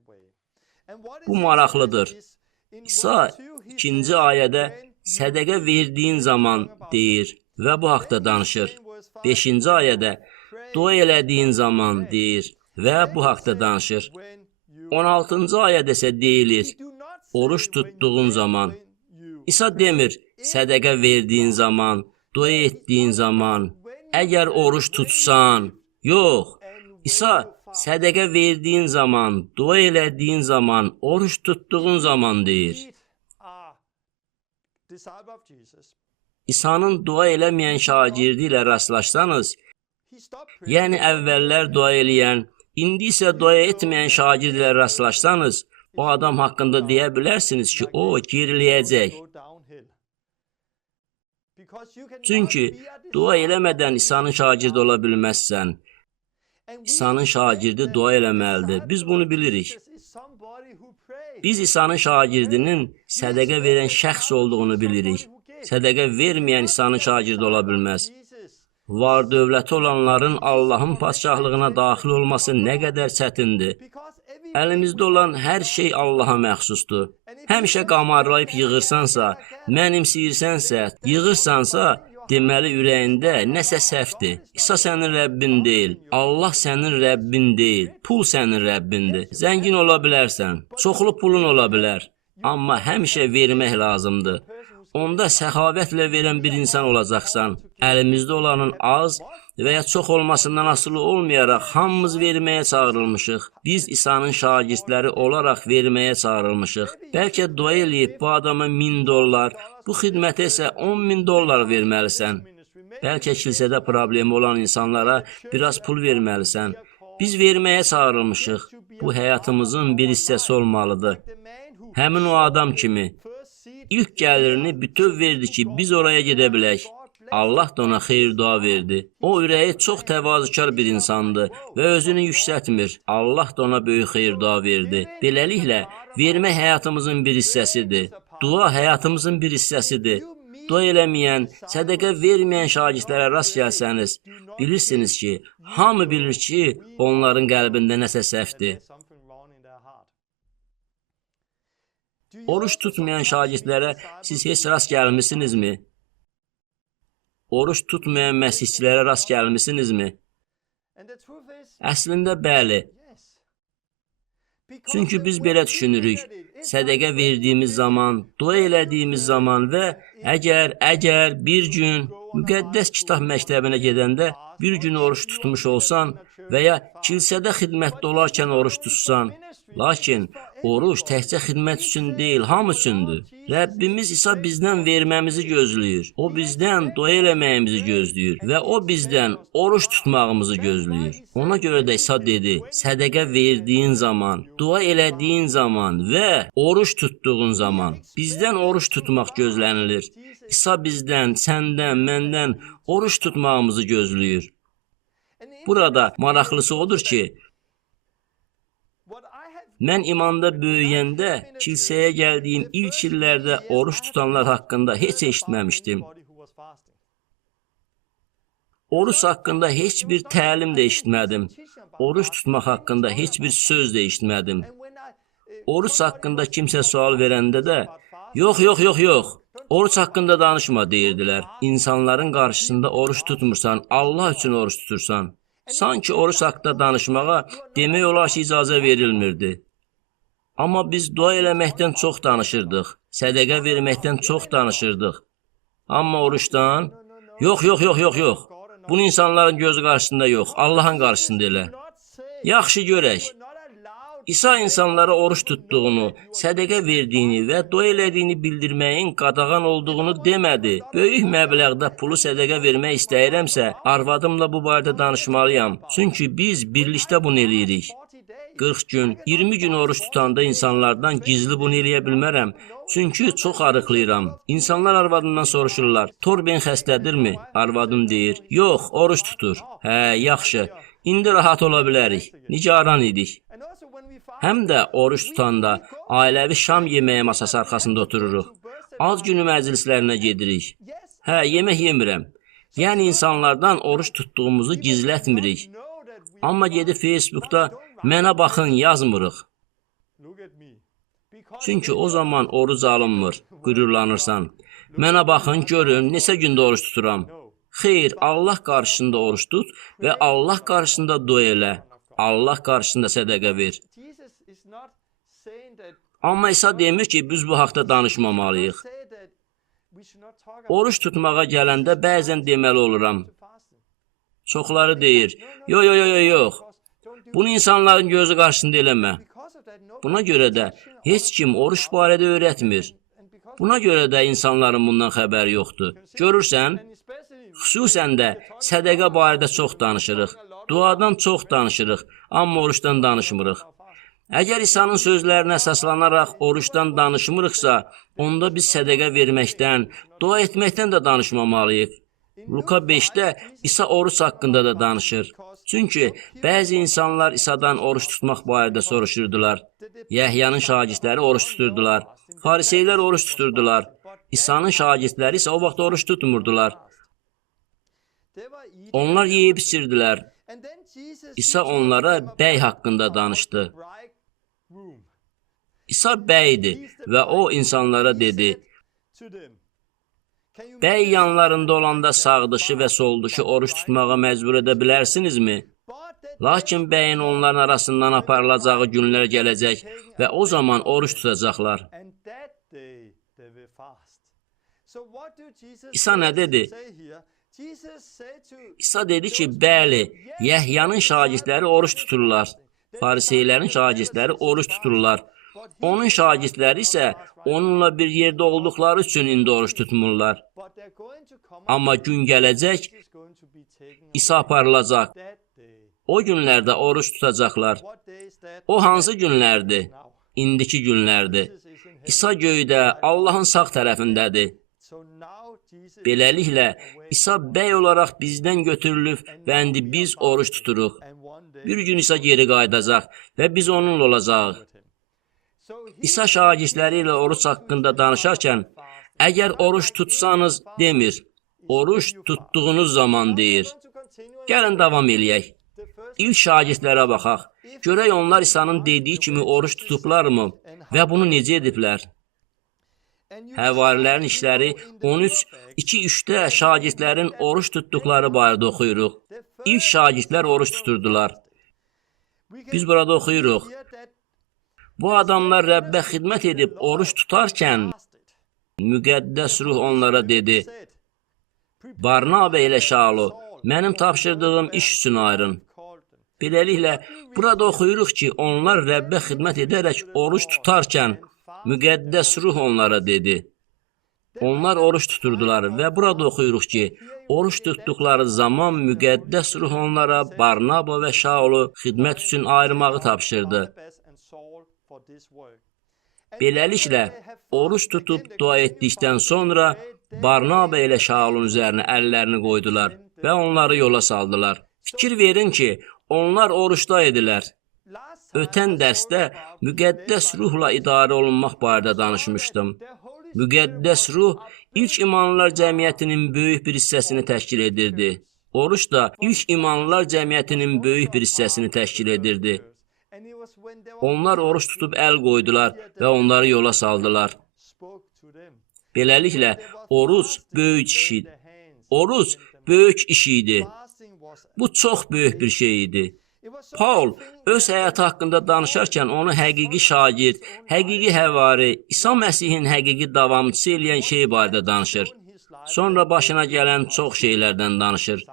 Bu maraqlıdır. İsa 2-ci ayədə sədəqə verdiyin zaman deyir və bu haqda danışır. 5-ci ayədə dua elədiyin zaman deyir və bu haqda danışır. 16-cı ayədə isə deyilir, oruç tutduğun zaman. İsa demir, sədəqə verdiyin zaman, dua etdiyin zaman, əgər oruç tutsan. Yox, İsa sədəqə verdiyin zaman, dua elədiyin zaman, oruç tutduğun zaman deyir. İsa'nın dua eləməyən şagirdi ilə rastlaşsanız, Yəni əvvəllər dua eləyən, indi isə dua etməyən şagirdlərə rastlaşsanız, o adam haqqında deyə bilərsiniz ki, o geriləyəcək. Çünki dua eləmədən İsa'nın şagirdi ola bilməzsən. İsa'nın şagirdi dua eləməlidir. Biz bunu bilirik. Biz İsa'nın şagirdinin sədəqə verən şəxs olduğunu bilirik. Sədəqə verməyən İsa'nın şagirdi ola bilməz. Var dövləti olanların Allahın padşahlığına daxil olması nə qədər çətindir. Əlimizdə olan hər şey Allaha məxsusdur. Həmişə qamarlayıb yığırsansa, mənimseyirsənsə, yığırsansa, deməli ürəyində nəsə səhvdir. İsa sənin Rəbbin deyil, Allah sənin Rəbbin deyil, pul sənin Rəbbindir. Zəngin ola bilərsən, çoxlu pulun ola bilər, amma həmişə vermək lazımdır. Onda səxavətlə verən bir insan olacaqsan. Əlimizdə olanın az və ya çox olmasından asılı olmayaraq hamımız verməyə çağırılmışıq. Biz İsa'nın şagirdləri olaraq verməyə çağırılmışıq. Bəlkə dua eləyib bu adama $1000, bu xidmətə isə $10,000 verməlisən. Bəlkə kilsədə problemi olan insanlara biraz pul verməlisən. Biz verməyə çağırılmışıq. Bu həyatımızın bir hissəsi olmalıdır. Həmin o adam kimi İlk gəlirini bütöv verdi ki, biz oraya gedə bilək. Allah da ona xeyir dua verdi. O ürəyi çox təvazükar bir insandı və özünü yüksətmir. Allah da ona böyük xeyir dua verdi. Beləliklə, vermək həyatımızın bir hissəsidir. Dua həyatımızın bir hissəsidir. Dua eləməyən, sədəqə verməyən şagirdlərə rast gəlsəniz, bilirsiniz ki, hamı bilir ki, onların qəlbində nəsə səhvdir. Oruç tutmayan şagirdlərə siz heç rast gəlmisinizmi? Oruç tutmayan məsihçilərə rast gəlmisinizmi? Əslində bəli. Çünki biz belə düşünürük. Sədəqə verdiyimiz zaman, dua elədiyimiz zaman və əgər bir gün müqəddəs kitab məktəbinə gedəndə bir gün oruç tutmuş olsan və ya kilsədə xidmətdə olarkən oruç tutsan, lakin oruç təkcə xidmət üçün deyil, hamı üçündür. Rəbbimiz İsa bizdən verməmizi gözləyir. O bizdən dua eləməyimizi gözləyir və o bizdən oruç tutmağımızı gözləyir. Ona görə də İsa dedi, sədəqə verdiyin zaman, dua elədiyin zaman və oruç tutduğun zaman bizdən oruç tutmaq gözlənilir. İsa bizdən, səndən, məndən oruç tutmağımızı gözləyir. Burada maraqlısı odur ki, mən imanda böyüyəndə, kilsəyə gəldiyim ilk illərdə oruç tutanlar haqqında heç eşitməmişdim. Oruç haqqında heç bir təlim də eşitmədim. Oruç tutmaq haqqında heç bir söz də eşitmədim. Oruç haqqında kimsə sual verəndə də, yox, oruç haqqında danışma deyirdilər. İnsanların qarşısında oruç tutmursan, Allah üçün oruç tutursan. Sanki oruç haqqında danışmağa demək olar ki, icazə verilmirdi. Amma biz dua eləməkdən çox danışırdıq, sədəqə verməkdən çox danışırdıq. Amma oruçdan, yox. Bunu insanların gözü qarşısında yox, Allahın qarşısında elə. Yaxşı görək. İsa insanlara oruç tutduğunu, sədəqə verdiyini və dua elədiyini bildirməyin qadağan olduğunu demədi. Böyük məbləğdə pulu sədəqə vermək istəyirəmsə, arvadımla bu barədə danışmalıyam. Çünki biz birlikdə bunu eləyirik. 40 gün, 20 gün oruç tutanda insanlardan gizli bunu eləyə bilmərəm. Çünki çox arıqlayıram. İnsanlar arvadımdan soruşurlar, Torben xəstədirmi? Arvadım deyir, yox, oruç tutur. Hə, yaxşı, indi rahat ola bilərik. Nigaran idik. Həm də oruç tutanda ailəvi şam yeməyə masası arxasında otururuq. Az günü məclislərinə gedirik. Hə, yemək yemirəm. Yəni insanlardan oruç tutduğumuzu gizlətmirik. Amma gedib Facebookda mənə baxın yazmırıq. Çünki o zaman oruc alınmır, qürurlanırsan. Mənə baxın, görün, neçə gündə oruç tuturam. Xeyr, Allah qarşısında oruç tut və Allah qarşısında dua elə. Allah qarşısında sədəqə ver. Amma İsa demir ki, biz bu haqda danışmamalıyıq. Oruç tutmağa gələndə bəzən deməli oluram. Çoxları deyir, yox. Bunu insanların gözü qarşısında eləmə. Buna görə də heç kim oruç barədə öyrətmir. Buna görə də insanların bundan xəbəri yoxdur. Görürsən, Xüsusən də sədəqə barədə çox danışırıq. Duadan çox danışırıq, amma oruçdan danışmırıq. Əgər İsa'nın sözlərinə əsaslanaraq oruçdan danışmırıqsa, onda biz sədəqə verməkdən, dua etməkdən də danışmamalıyıq. Luka 5-də İsa oruç haqqında da danışır. Çünki bəzi insanlar İsa'dan oruç tutmaq barədə soruşurdular. Yəhyanın şagirdləri oruç tuturdular. Fariseylər oruç tuturdular. İsa'nın şagirdləri isə o vaxt oruç tutmurdular. Onlar yeyib içirdilər. İsa onlara bəy haqqında danışdı. İsa bəydir və o insanlara dedi: Bəy yanlarında olanda sağdışı və solduşu oruç tutmağa məcbur edə bilərsinizmi? Lakin bəyin onların arasından aparılacağı günlər gələcək və o zaman oruç tutacaqlar. İsa nə dedi? İsa dedi ki, bəli, Yəhyanın şagirdləri oruç tuturlar. Fariseylərin şagirdləri oruç tuturlar. Onun şagirdləri isə onunla bir yerdə olduqları üçün indi oruç tutmurlar. Amma gün gələcək, İsa aparılacaq. O günlərdə oruç tutacaqlar. O hansı günlərdir? İndiki günlərdir. İsa göydə, Allahın sağ tərəfindədir. Beləliklə, İsa bəy olaraq bizdən götürülüb və indi biz oruç tuturuq. Bir gün İsa geri qayıdacaq və biz onunla olacağıq. İsa şagirdləri ilə oruç haqqında danışarkən, əgər oruç tutsanız demir, oruç tutduğunuz zaman deyir. Gəlin davam eləyək. İlk şagirdlərə baxaq. Görək onlar İsa'nın dediyi kimi oruç tutublarmı və bunu necə ediblər? Həvarilərin işləri 13:2-3-də şagirdlərin oruç tutduqları barədə oxuyuruq. İlk şagirdlər oruç tuturdular. Biz burada oxuyuruq. Bu adamlar Rəbbə xidmət edib oruç tutarkən müqəddəs ruh onlara dedi: Barnabə ilə Şaulu, mənim tapşırdığım iş üçün ayırın. Beləliklə, burada oxuyuruq ki, onlar Rəbbə xidmət edərək oruç tutarkən müqəddəs ruh onlara dedi. Onlar oruç tuturdular və burada oxuyuruq ki, oruç tutduqları zaman müqəddəs ruh onlara Barnaba və Şaulu xidmət üçün ayırmağı tapşırdı. Beləliklə, oruç tutub dua etdikdən sonra Barnaba ilə Şaulun üzərinə əllərini qoydular və onları yola saldılar. Fikir verin ki, onlar oruçda idilər. Ötən dərsdə müqəddəs ruhla idarə olunmaq barədə danışmışdım. Müqəddəs ruh ilk imanlılar cəmiyyətinin böyük bir hissəsini təşkil edirdi. Oruç da ilk imanlılar cəmiyyətinin böyük bir hissəsini təşkil edirdi. Onlar oruç tutub əl qoydular və onları yola saldılar. Beləliklə, oruç böyük işi. Oruç böyük iş idi. Bu çox böyük bir şey idi. Paul öz həyatı haqqında danışarkən onu həqiqi şagird, həqiqi həvari, İsa Məsihin həqiqi davamçısı eləyən şey barədə danışır. Sonra başına gələn çox şeylərdən danışır.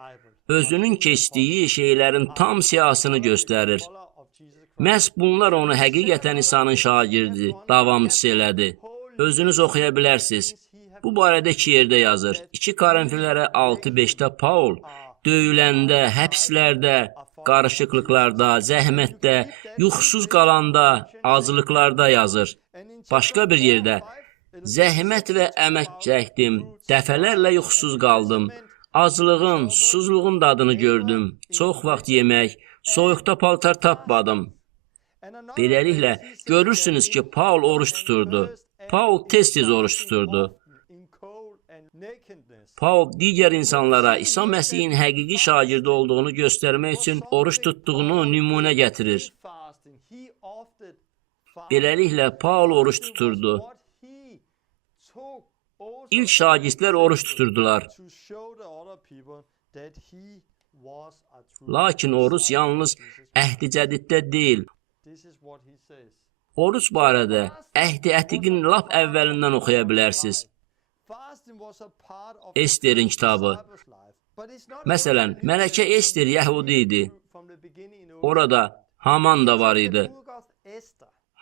Özünün keçdiyi şeylərin tam siyasını göstərir. Məhz bunlar onu həqiqətən İsa'nın şagirdi, davamçısı elədi. Özünüz oxuya bilərsiniz. Bu barədə 2 yerdə yazır. 2 Korinfillərə 6:5-də Paul döyüləndə, həbslərdə, qarışıqlıqlarda, zəhmətdə, yuxusuz qalanda, acılıqlarda yazır. Başqa bir yerdə, zəhmət və əmək çəkdim, dəfələrlə yuxusuz qaldım, aclığın, susuzluğun dadını gördüm, çox vaxt yemək, soyuqda paltar tapmadım. Beləliklə, görürsünüz ki, Paul oruç tuturdu. Paul tez-tez oruç tuturdu. Paul digər insanlara İsa Məsihin həqiqi şagirdi olduğunu göstərmək üçün oruç tutduğunu nümunə gətirir. Beləliklə, Paul oruç tuturdu. İlk şagirdlər oruç tuturdular. Lakin oruç yalnız əhd-i cədiddə deyil. Oruç barədə əhd-i ətiqin lap əvvəlindən oxuya bilərsiniz. Ester'in kitabı. Məsələn, Mələkə Ester Yəhudi idi. Orada Haman da var idi.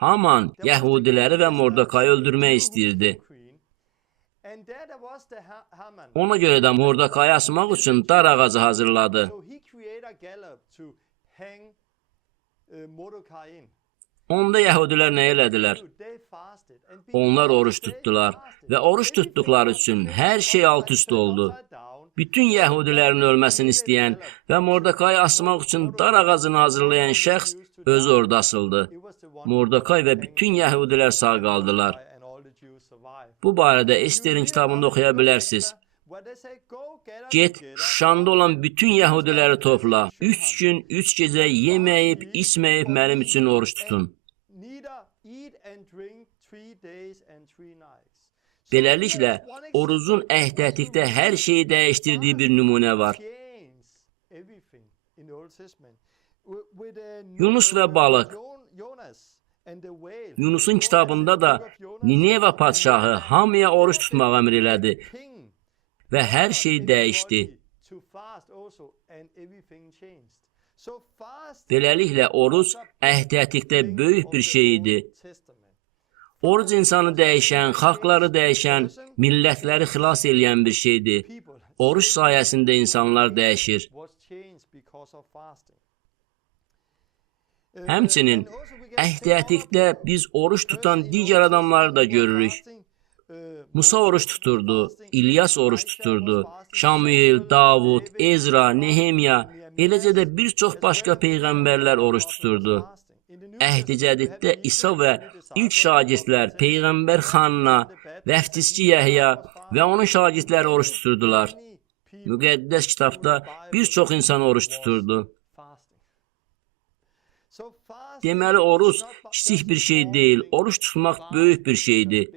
Haman Yəhudiləri və Mordekayı öldürmək istəyirdi. Ona görə də Mordekayı asmaq üçün dar ağacı hazırladı. Onda yəhudilər nə elədilər? Onlar oruç tutdular və oruç tutduqları üçün hər şey alt-üst oldu. Bütün yəhudilərin ölməsini istəyən və Mordekayı asmaq üçün dar ağacını hazırlayan şəxs özü orada asıldı. Mordekay və bütün yəhudilər sağ qaldılar. Bu barədə Esterin kitabında oxuya bilərsiniz. Get, Şuşanda olan bütün yəhudiləri topla. 3 gün, 3 gecə yeməyib, içməyib mənim üçün oruç tutun. Beləliklə, orucun əhdətikdə hər şeyi dəyişdirdiyi bir nümunə var. Yunus və balıq. Yunusun kitabında da Nineva padşahı hamıya oruç tutmağa əmr elədi və hər şey dəyişdi. Beləliklə, oruc əhdətikdə böyük bir şey idi. Oruc insanı dəyişən, xalqları dəyişən, millətləri xilas eləyən bir şeydir. Oruç sayəsində insanlar dəyişir. Həmçinin, əhdətikdə biz oruç tutan digər adamları da görürük. Musa oruç tuturdu, İlyas oruç tuturdu, Şamuel, Davud, Ezra, Nehemya, eləcə də bir çox başqa peyğəmbərlər oruç tuturdu. Əhd-i Cədiddə İsa və ilk şagirdlər, Peyğəmbər Xanna, Vəftizçi Yəhya və onun şagirdləri oruç tuturdular. Müqəddəs kitabda bir çox insan oruç tuturdu. Deməli, oruc kiçik bir şey deyil, oruç tutmaq böyük bir şeydir.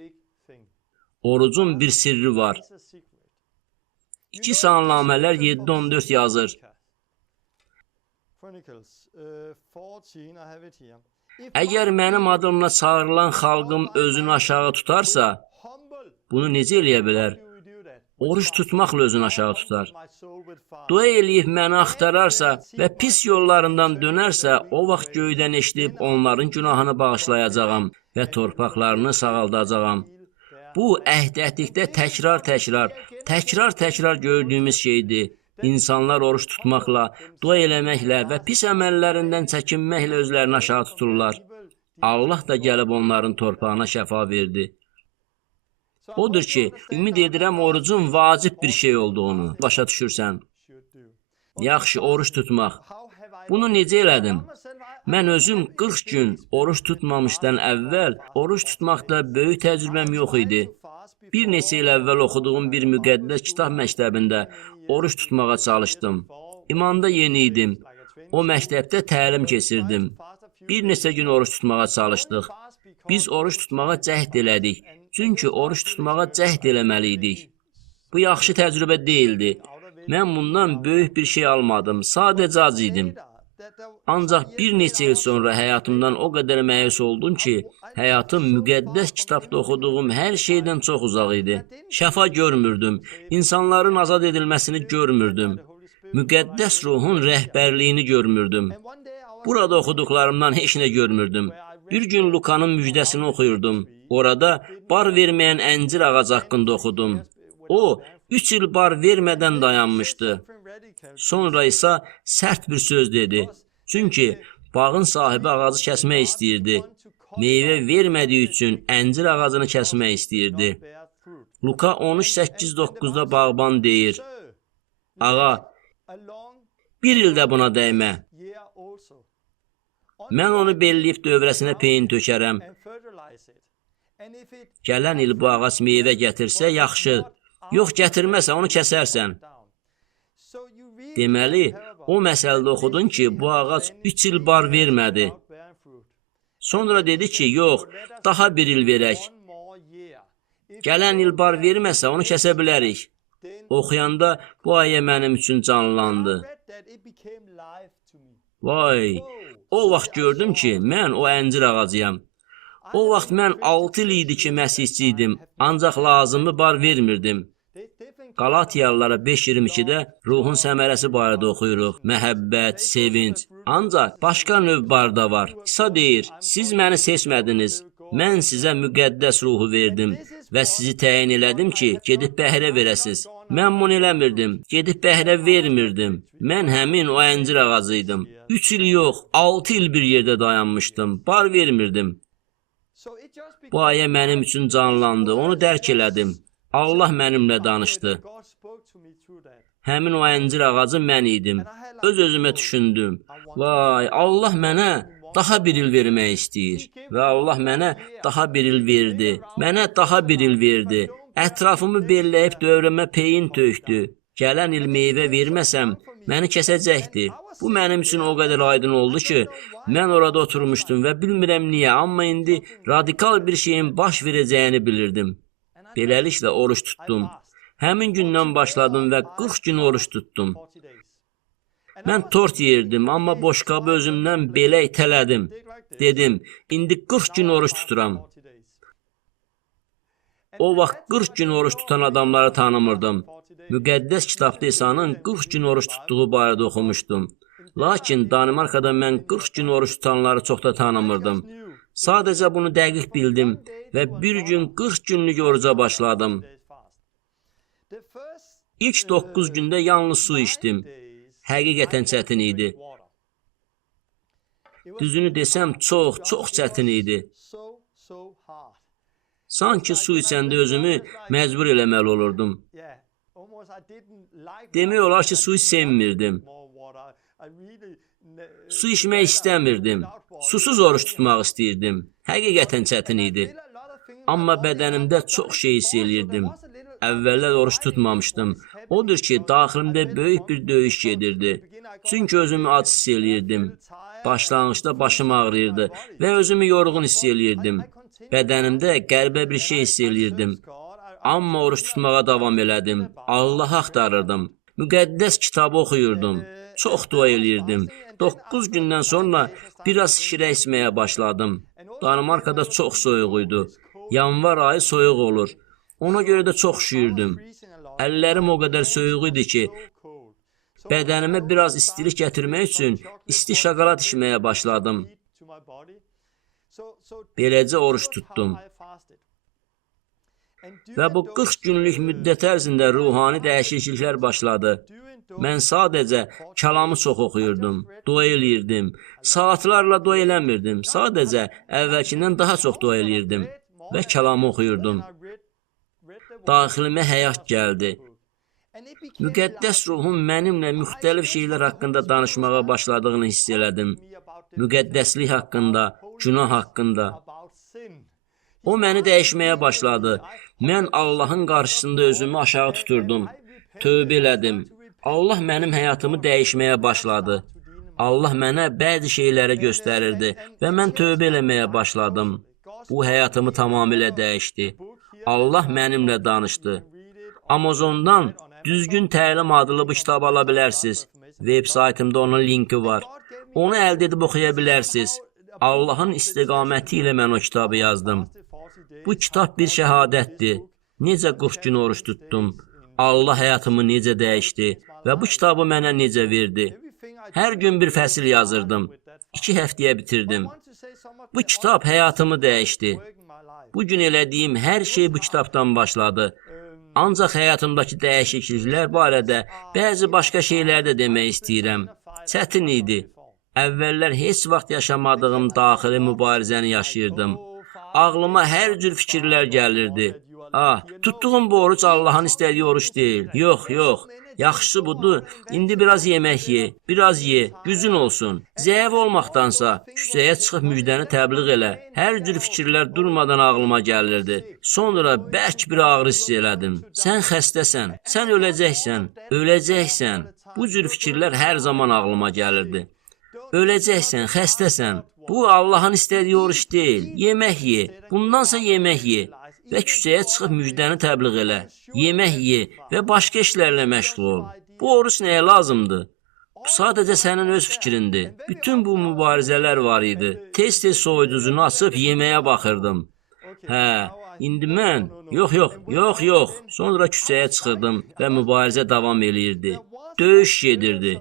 Orucun bir sirri var. 2 Salnamələr 7-14 yazır. Əgər mənim adımla çağırılan xalqım özünü aşağı tutarsa, bunu necə eləyə bilər? Oruç tutmaqla özünü aşağı tutar. Dua eləyib məni axtararsa və pis yollarından dönərsə, o vaxt göydən eşidib onların günahını bağışlayacağam və torpaqlarını sağaldacağam. Bu, əhdətlikdə təkrar gördüyümüz şeydir. İnsanlar oruç tutmaqla, dua eləməklə və pis əməllərindən çəkinməklə özlərini aşağı tuturlar. Allah da gəlib onların torpağına şəfa verdi. Odur ki, ümid edirəm orucun vacib bir şey olduğunu başa düşürsən. Yaxşı, oruç tutmaq. Bunu necə elədim? Mən özüm 40 gün oruç tutmamışdan əvvəl oruç tutmaqda böyük təcrübəm yox idi. Bir neçə il əvvəl oxuduğum bir müqəddəs kitab məktəbində oruç tutmağa çalışdım. İmanda yeni idim. O məktəbdə təlim keçirdim. Bir neçə gün oruç tutmağa çalışdıq. Biz oruç tutmağa cəhd elədik. Çünki oruç tutmağa cəhd eləməliydik. Bu yaxşı təcrübə deyildi. Mən bundan böyük bir şey almadım. Sadəcə ac idim. Ancaq bir neçə il sonra həyatımdan o qədər məyus oldum ki, həyatım müqəddəs kitabda oxuduğum hər şeydən çox uzaq idi. Şəfa görmürdüm. İnsanların azad edilməsini görmürdüm. Müqəddəs ruhun rəhbərliyini görmürdüm. Burada oxuduqlarımdan heç nə görmürdüm. Bir gün Lukanın müjdəsini oxuyurdum. Orada bar verməyən əncir ağacı haqqında oxudum. O, 3 il bar vermədən dayanmışdı. Sonra isə sərt bir söz dedi. Çünki bağın sahibi ağacı kəsmək istəyirdi. Meyvə vermədiyi üçün əncir ağacını kəsmək istəyirdi. Luka 13:8-9-da bağban deyir. Ağa, bir ildə buna dəymə. Mən onu belləyib dövrəsinə peyin tökərəm. Gələn il bu ağac meyvə gətirsə, yaxşı. Yox, gətirməsə, onu kəsərsən. Deməli, o məsələdə oxudun ki, bu ağac 3 il bar vermədi. Sonra dedi ki, yox, daha bir il verək. Gələn il bar verməsə, onu kəsə bilərik. Oxuyanda bu ayə mənim üçün canlandı. Vay, o vaxt gördüm ki, mən o əncir ağacıyam. O vaxt mən 6 il idi ki, məsihçi idim, ancaq lazımı bar vermirdim. Qalatiyalılara 5:22-də ruhun səmərəsi barədə oxuyuruq. Məhəbbət, sevinç. Ancaq başqa növ barda var. İsa deyir, siz məni seçmədiniz. Mən sizə müqəddəs ruhu verdim. və sizi təyin elədim ki, gedib bəhrə verəsiz. Mən bunu eləmirdim, gedib bəhrə vermirdim. Mən həmin o əncir ağacı idim. 3 il yox, 6 il bir yerdə dayanmışdım, bar vermirdim. Bu ayə mənim üçün canlandı, onu dərk elədim. Allah mənimlə danışdı. Həmin o əncir ağacı mən idim. Öz-özümə düşündüm. Vay, Allah mənə daha bir il vermək istəyir. Və Allah mənə daha bir il verdi. Mənə daha bir il verdi. Ətrafımı belləyib dövrəmə peyin tökdü. Gələn il meyvə verməsəm, məni kəsəcəkdi. Bu mənim üçün o qədər aydın oldu ki, mən orada oturmuşdum və bilmirəm niyə, amma indi radikal bir şeyin baş verəcəyini bilirdim. Beləliklə oruç tutdum. Həmin gündən başladım və 40 gün oruç tutdum. Mən tort yerdim, amma boşqabı özümdən belə itələdim. Dedim, indi 40 gün oruç tuturam. O vaxt 40 gün oruç tutan adamları tanımırdım. Müqəddəs kitabda İsa'nın 40 gün oruç tutduğu barədə oxumuşdum. Lakin Danimarkada mən 40 gün oruç tutanları çox da tanımırdım. Sadəcə bunu dəqiq bildim və bir gün 40 günlük oruca başladım. İlk 9 gündə yalnız su içdim. Həqiqətən çətin idi. Düzünü desəm, çox çətin idi. Sanki su içəndə özümü məcbur eləməli olurdum. Demək olar ki, suyu sevmirdim. Su içmək istəmirdim. Susuz oruç tutmaq istəyirdim. Həqiqətən çətin idi. Amma bədənimdə çox şey hiss eləyirdim. Əvvəllər oruç tutmamışdım. Odur ki, daxilimdə böyük bir döyüş gedirdi. Çünki özümü ac hiss eləyirdim. Başlanğıçda başım ağrıyırdı və özümü yorğun hiss eləyirdim. Bədənimdə qəribə bir şey hiss eləyirdim. Amma oruç tutmağa davam elədim. Allahı axtarırdım. Müqəddəs kitabı oxuyurdum. Çox dua eləyirdim. 9 gündən sonra biraz şirə içməyə başladım. Danimarkada çox soyuq idi. Yanvar ayı soyuq olur. Ona görə də çox üşüyürdüm. Əllərim o qədər soyuq idi ki, bədənimə biraz istilik gətirmək üçün isti şokolad içməyə başladım. Beləcə oruç tutdum. Və bu 40 günlük müddət ərzində ruhani dəyişikliklər başladı. Mən sadəcə kəlamı çox oxuyurdum, dua eləyirdim. Saatlarla dua eləmirdim, sadəcə əvvəlkindən daha çox dua eləyirdim və kəlamı oxuyurdum. Daxilimə həyat gəldi. Müqəddəs ruhum mənimlə müxtəlif şeylər haqqında danışmağa başladığını hiss elədim. Müqəddəslik haqqında, günah haqqında. O məni dəyişməyə başladı. Mən Allahın qarşısında özümü aşağı tuturdum. Tövbə elədim. Allah mənim həyatımı dəyişməyə başladı. Allah mənə bəzi şeyləri göstərirdi və mən tövbə eləməyə başladım. Bu həyatımı tamamilə dəyişdi. Allah mənimlə danışdı. Amazondan Düzgün Təlim adlı bu kitabı ala bilərsiniz. Web saytımda onun linki var. Onu əldə edib oxuya bilərsiniz. Allahın istiqaməti ilə mən o kitabı yazdım. Bu kitab bir şəhadətdir. Necə 40 gün oruç tutdum. Allah həyatımı necə dəyişdi və bu kitabı mənə necə verdi. Hər gün bir fəsil yazırdım. 2 həftəyə bitirdim. Bu kitab həyatımı dəyişdi. Bugün elədiyim hər şey bu kitabdan başladı. Ancaq həyatımdakı dəyişikliklər barədə bəzi başqa şeylər də demək istəyirəm. Çətin idi. Əvvəllər heç vaxt yaşamadığım daxili mübarizəni yaşayırdım. Ağlıma hər cür fikirlər gəlirdi. Tutduğum bu oruç Allahın istədiyi oruç deyil. Yox. Yaxşısı budur, indi biraz yemək ye, biraz ye, gücün olsun. Zəif olmaqdansa, küçəyə çıxıb müjdəni təbliğ elə. Hər cür fikirlər durmadan ağlıma gəlirdi. Sonra bərk bir ağrı hiss elədim. Sən xəstəsən, sən öləcəksən. Bu cür fikirlər hər zaman ağlıma gəlirdi. Öləcəksən, xəstəsən. Bu Allahın istədiyi oruç deyil. Yemək ye, bundansa yemək ye. Və küçəyə çıxıb müjdəni təbliğ elə. Yemək ye və başqa işlərlə məşğul ol. Bu oruç nəyə lazımdır? Bu sadəcə sənin öz fikrindir. Bütün bu mübarizələr var idi. Tez-tez soyuducunu açıb yeməyə baxırdım. İndi mən, yox. Sonra küçəyə çıxırdım və mübarizə davam eləyirdi. Döyüş gedirdi.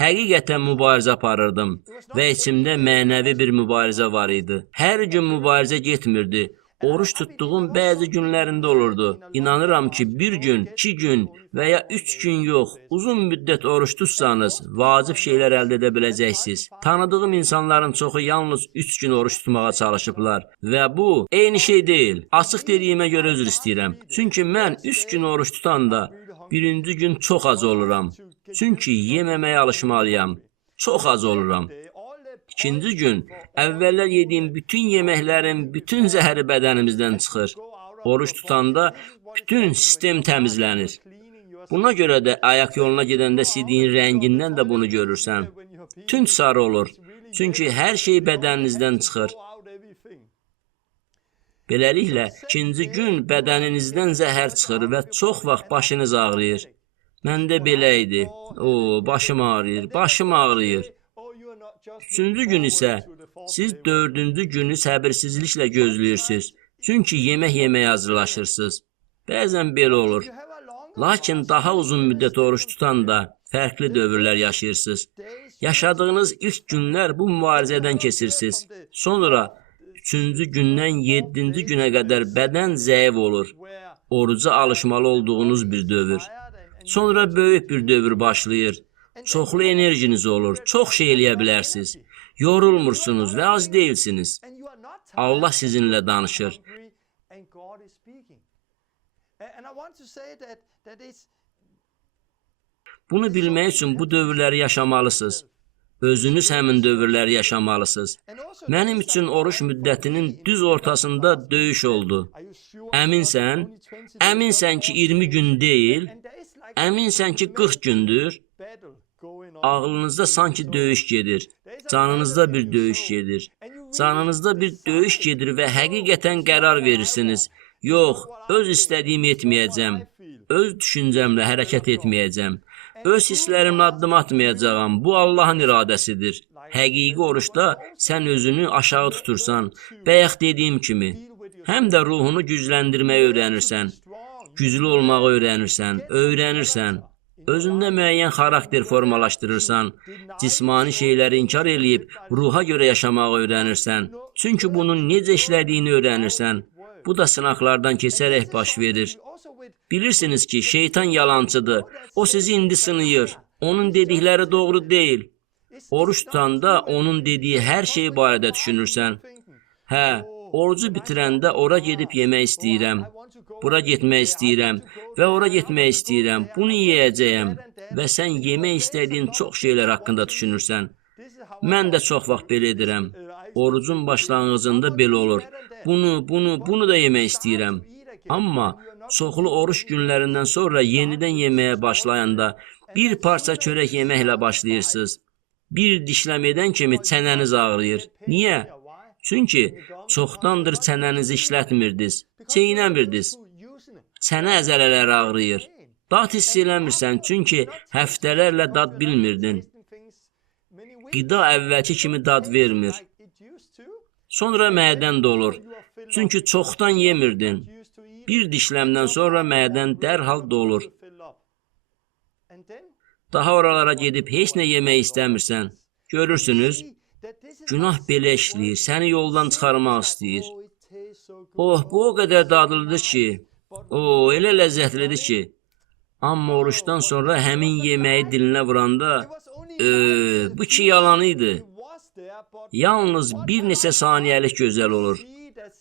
Həqiqətən mübarizə aparırdım və içimdə mənəvi bir mübarizə var idi. Hər gün mübarizə getmirdi. Oruç tutduğum bəzi günlərində olurdu. İnanıram ki, bir gün, 2 gün və ya 3 gün yox, uzun müddət oruç tutsanız, vacib şeylər əldə edə biləcəksiniz. Tanıdığım insanların çoxu yalnız 3 gün oruç tutmağa çalışıblar və bu eyni şey deyil. Açıq dediyimə görə üzr istəyirəm. Çünki mən 3 gün oruç tutanda birinci gün çox ac oluram. Çünki yeməməyə alışmalıyam. Çox az oluram. İkinci gün, əvvəllər yediyim bütün yeməklərin bütün zəhəri bədənimizdən çıxır. Oruç tutanda bütün sistem təmizlənir. Buna görə də ayaq yoluna gedəndə sidiyin rəngindən də bunu görürsən. Tünd sarı olur. Çünki hər şey bədəninizdən çıxır. Beləliklə, ikinci gün bədəninizdən zəhər çıxır və çox vaxt başınız ağrıyır. Məndə belə idi. Başım ağrıyır, başım ağrıyır. Üçüncü gün isə siz 4-cü günü səbirsizliklə gözləyirsiniz. Çünki yemək yeməyə hazırlaşırsınız. Bəzən belə olur. Lakin daha uzun müddət oruç tutanda fərqli dövrlər yaşayırsınız. Yaşadığınız ilk günlər bu mübarizədən keçirsiniz. Sonra 3-cü gündən 7-ci günə qədər bədən zəif olur. Oruca alışmalı olduğunuz bir dövr. Sonra böyük bir dövr başlayır. Çoxlu enerjiniz olur, çox şey eləyə bilərsiniz. Yorulmursunuz və az deyilsiniz. Allah sizinlə danışır. Bunu bilmək üçün bu dövrləri yaşamalısınız. Özünüz həmin dövrləri yaşamalısınız. Mənim üçün oruç müddətinin düz ortasında döyüş oldu. Əminsən? Əminsən ki 20 gün deyil? Əminsən ki 40 gündür? Ağlınızda sanki döyüş gedir. Canınızda bir döyüş gedir. Canınızda bir döyüş gedir və həqiqətən qərar verirsiniz. Yox, öz istədiyimi etməyəcəm. Öz düşüncəmlə hərəkət etməyəcəm. Öz hisslərimlə addım atmayacağam. Bu Allahın iradəsidir. Həqiqi oruçda sən özünü aşağı tutursan, bayaq dediyim kimi, həm də ruhunu gücləndirməyi öyrənirsən. Güclü olmağı öyrənirsən. Özündə müəyyən xarakter formalaşdırırsan, cismani şeyləri inkar eləyib ruha görə yaşamağı öyrənirsən. Çünki bunun necə işlədiyini öyrənirsən. Bu da sınaqlardan keçərək baş verir. Bilirsiniz ki, şeytan yalancıdır. O sizi indi sınayır. Onun dedikləri doğru deyil. Oruç tutanda onun dediyi hər şey barədə düşünürsən. Orucu bitirəndə ora gedib yemək istəyirəm. Bura getmək istəyirəm və ora getmək istəyirəm. Bunu yeyəcəyəm və sən yemək istədiyin çox şeylər haqqında düşünürsən. Mən də çox vaxt belə edirəm. Orucun başlanğıcında belə olur. Bunu da yemək istəyirəm. Amma çoxlu oruç günlərindən sonra yenidən yeməyə başlayanda bir parça çörək yeməklə başlayırsınız. Bir dişləm edən kimi çənəniz ağrıyır. Niyə? Çünki çoxdandır çənənizi işlətmirdiniz, çeynəmirdiniz. Çənə əzələləri ağrıyır. Dad hiss eləmirsən, çünki həftələrlə dad bilmirdin. Qida əvvəlki kimi dad vermir. Sonra mədən dolur, çünki çoxdan yemirdin. Bir dişləmdən sonra mədən dərhal dolur. Daha oralara gedib heç nə yemək istəmirsən. Görürsünüz, günah belə işləyir, səni yoldan çıxarmaq istəyir. Bu o qədər dadlıdır ki, elə ləzzətlidir ki. Amma oruçdan sonra həmin yeməyi dilinə vuranda, bu ki yalan idi. Yalnız bir neçə saniyəlik gözəl olur.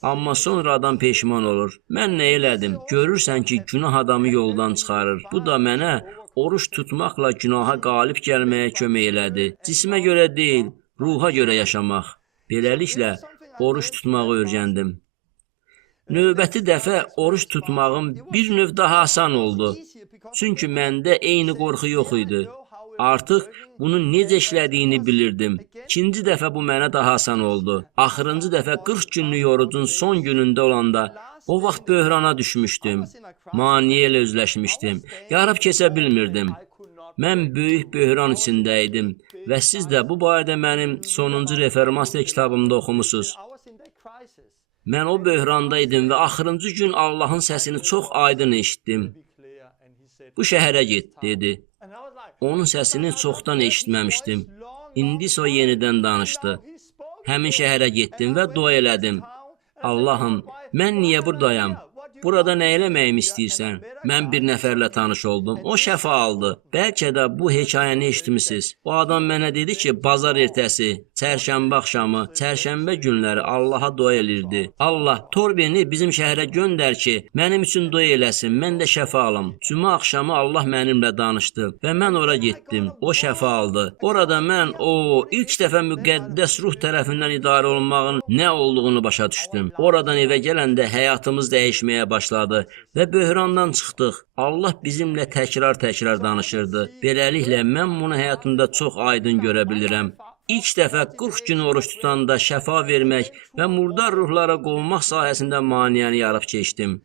Amma sonra adam peşman olur. Mən nə elədim? Görürsən ki, günah adamı yoldan çıxarır. Bu da mənə oruç tutmaqla günaha qalib gəlməyə kömək elədi. Cismə görə deyil, ruha görə yaşamaq. Beləliklə, oruç tutmağı öyrəndim. Növbəti dəfə oruç tutmağım bir növ daha asan oldu. Çünki məndə eyni qorxu yox idi. Artıq bunun necə işlədiyini bilirdim. İkinci dəfə bu mənə daha asan oldu. Axırıncı dəfə 40 günlük orucun son günündə olanda o vaxt böhrana düşmüşdüm. Maniyə ilə üzləşmişdim. Yarıb keçə bilmirdim. Mən böyük böhran içində idim və siz də bu barədə mənim sonuncu reformasiya kitabımda oxumusunuz. Mən o böhranda idim və axırıncı gün Allahın səsini çox aydın eşitdim. Bu şəhərə get, dedi. Onun səsini çoxdan eşitməmişdim. İndi isə o yenidən danışdı. Həmin şəhərə getdim və dua elədim. Allahım, mən niyə buradayam? Burada nə eləməyimi istəyirsən? Mən bir nəfərlə tanış oldum. O şəfa aldı. Bəlkə də bu hekayəni eşitmisiniz. O adam mənə dedi ki, bazar ertəsi, çərşənbə axşamı, çərşənbə günləri Allaha dua elirdi. Allah, Torbeni bizim şəhərə göndər ki, mənim üçün dua eləsin, mən də şəfa alım. Cümə axşamı Allah mənimlə danışdı və mən ora getdim. O şəfa aldı. Orada mən ilk dəfə müqəddəs ruh tərəfindən idarə olunmağın nə olduğunu başa düşdüm. Oradan evə gələndə həyatımız dəyişməyə başladı və böhrandan çıxdıq. Allah bizimlə təkrar danışırdı. Beləliklə, mən bunu həyatımda çox aydın görə bilirəm. İlk dəfə 40 gün oruç tutanda şəfa vermək və murdar ruhlara qovmaq sahəsində maneəni yarıb keçdim.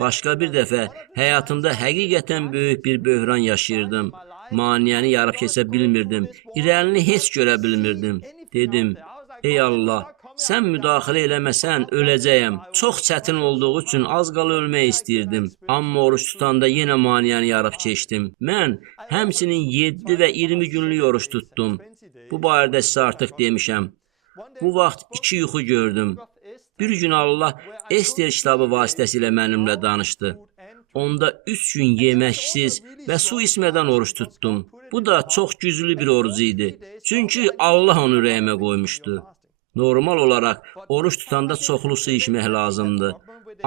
Başqa bir dəfə həyatımda həqiqətən böyük bir böhran yaşayırdım. Maneəni yarıb keçə bilmirdim. İrəlini heç görə bilmirdim. Dedim, ey Allah, sən müdaxilə eləməsən öləcəyəm. Çox çətin olduğu üçün az qala ölmək istəyirdim. Amma oruç tutanda yenə maneəni yarıb keçdim. Mən həmçinin 7 və 20 günlük oruç tutdum. Bu barədə sizə artıq demişəm. Bu vaxt 2 yuxu gördüm. Bir gün Allah Ester kitabı vasitəsilə mənimlə danışdı. Onda 3 gün yeməksiz və su içmədən oruç tutdum. Bu da çox güclü bir oruc idi. Çünki Allah onu ürəyimə qoymuşdu. Normal olaraq oruç tutanda çoxlu su içmək lazımdır.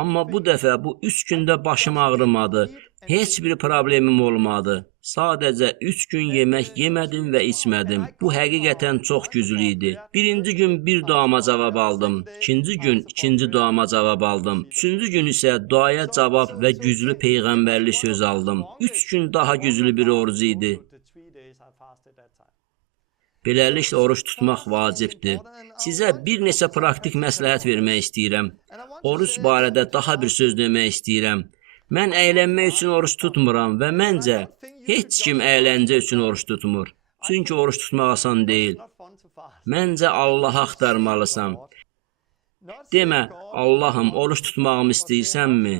Amma bu dəfə bu 3 gündə başım ağrımadı. Heç bir problemim olmadı. Sadəcə 3 gün yemək yemədim və içmədim. Bu həqiqətən çox güclü idi. Birinci gün bir duama cavab aldım. İkinci gün ikinci duama cavab aldım. Üçüncü gün isə duaya cavab və güclü peyğəmbərli söz aldım. 3 gün daha güclü bir oruc idi. Beləliklə, oruç tutmaq vacibdir. Sizə bir neçə praktik məsləhət vermək istəyirəm. Oruç barədə daha bir söz demək istəyirəm. Mən əylənmək üçün oruç tutmuram və məncə heç kim əyləncə üçün oruç tutmur. Çünki oruç tutmaq asan deyil. Məncə Allahı axtarmalısan. Demə, Allahım, oruç tutmağımı istəyirsənmi?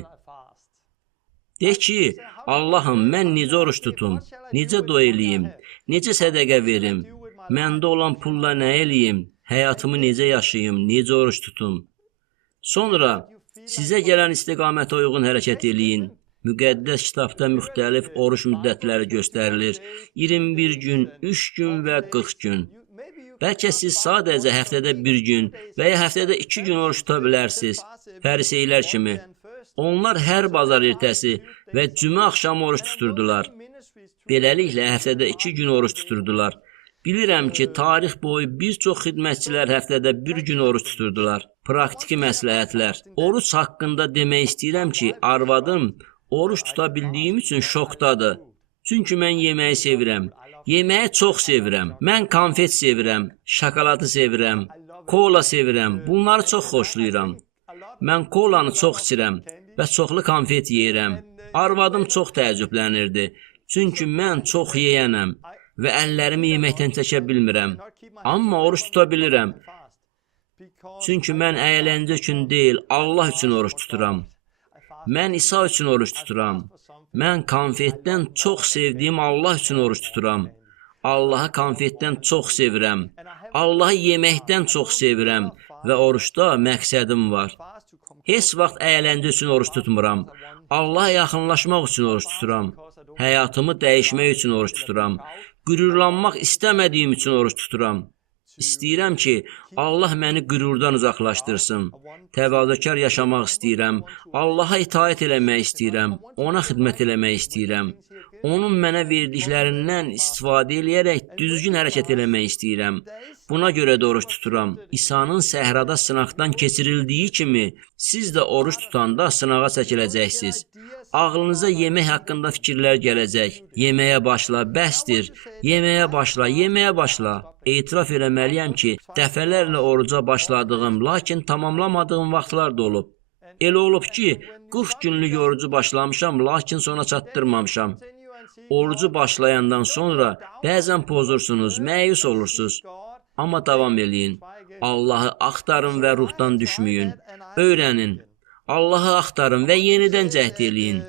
De ki, Allahım, mən necə oruç tutum? Necə dua eləyim? Necə sədəqə verim? Məndə olan pulla nə eləyim? Həyatımı necə yaşayım? Necə oruç tutum? Sonra sizə gələn istiqamətə uyğun hərəkət eləyin. Müqəddəs kitabda müxtəlif oruç müddətləri göstərilir. 21 gün, 3 gün və 40 gün. Bəlkə siz sadəcə həftədə 1 gün və ya həftədə 2 gün oruç tuta bilərsiniz. Fəriseylər kimi. Onlar hər bazar ertəsi və cümə axşamı oruç tuturdular. Beləliklə, həftədə 2 gün oruç tuturdular. Bilirəm ki, tarix boyu bir çox xidmətçilər həftədə 1 gün oruç tuturdular. Praktiki məsləhətlər. Oruç haqqında demək istəyirəm ki, arvadım oruç tuta bildiyim üçün şokdadır. Çünki mən yeməyi sevirəm. Yeməyi çox sevirəm. Mən konfet sevirəm, şokoladı sevirəm, kola sevirəm. Bunları çox xoşlayıram. Mən kolanı çox içirəm və çoxlu konfet yeyirəm. Arvadım çox təəccüblənirdi. Çünki mən çox yeyənəm və əllərimi yeməkdən çəkə bilmirəm. Amma oruç tuta bilirəm. Çünki mən əyləncə üçün deyil, Allah üçün oruç tuturam. Mən İsa üçün oruç tuturam. Mən konfetdən çox sevdiyim Allah üçün oruç tuturam. Allahı konfetdən çox sevirəm. Allahı yeməkdən çox sevirəm və oruçda məqsədim var. Heç vaxt əyləncə üçün oruç tutmuram. Allaha yaxınlaşmaq üçün oruç tuturam. Həyatımı dəyişmək üçün oruç tuturam. Qürurlanmaq istəmədiyim üçün oruç tuturam. İstəyirəm ki, Allah məni qürurdan uzaqlaşdırsın. Təvazökar yaşamaq istəyirəm. Allaha itaət eləmək istəyirəm. Ona xidmət eləmək istəyirəm. Onun mənə verdiklərindən istifadə eləyərək düzgün hərəkət eləmək istəyirəm. Buna görə də oruç tuturam. İsa'nın səhrada sınaqdan keçirildiyi kimi, siz də oruç tutanda sınağa çəkiləcəksiniz. Ağlınıza yemək haqqında fikirlər gələcək. Yeməyə başla, bəsdir. Yeməyə başla, yeməyə başla. Etiraf eləməliyəm ki, dəfələrlə oruca başladığım, lakin tamamlamadığım vaxtlar da olub. Elə olub ki, 40 günlük orucu başlamışam, lakin sona çatdırmamışam. Orucu başlayandan sonra bəzən pozursunuz, məyus olursunuz. Amma davam eləyin. Allahı axtarın və ruhdan düşməyin. Öyrənin. Allahı axtarın və yenidən cəhd eləyin.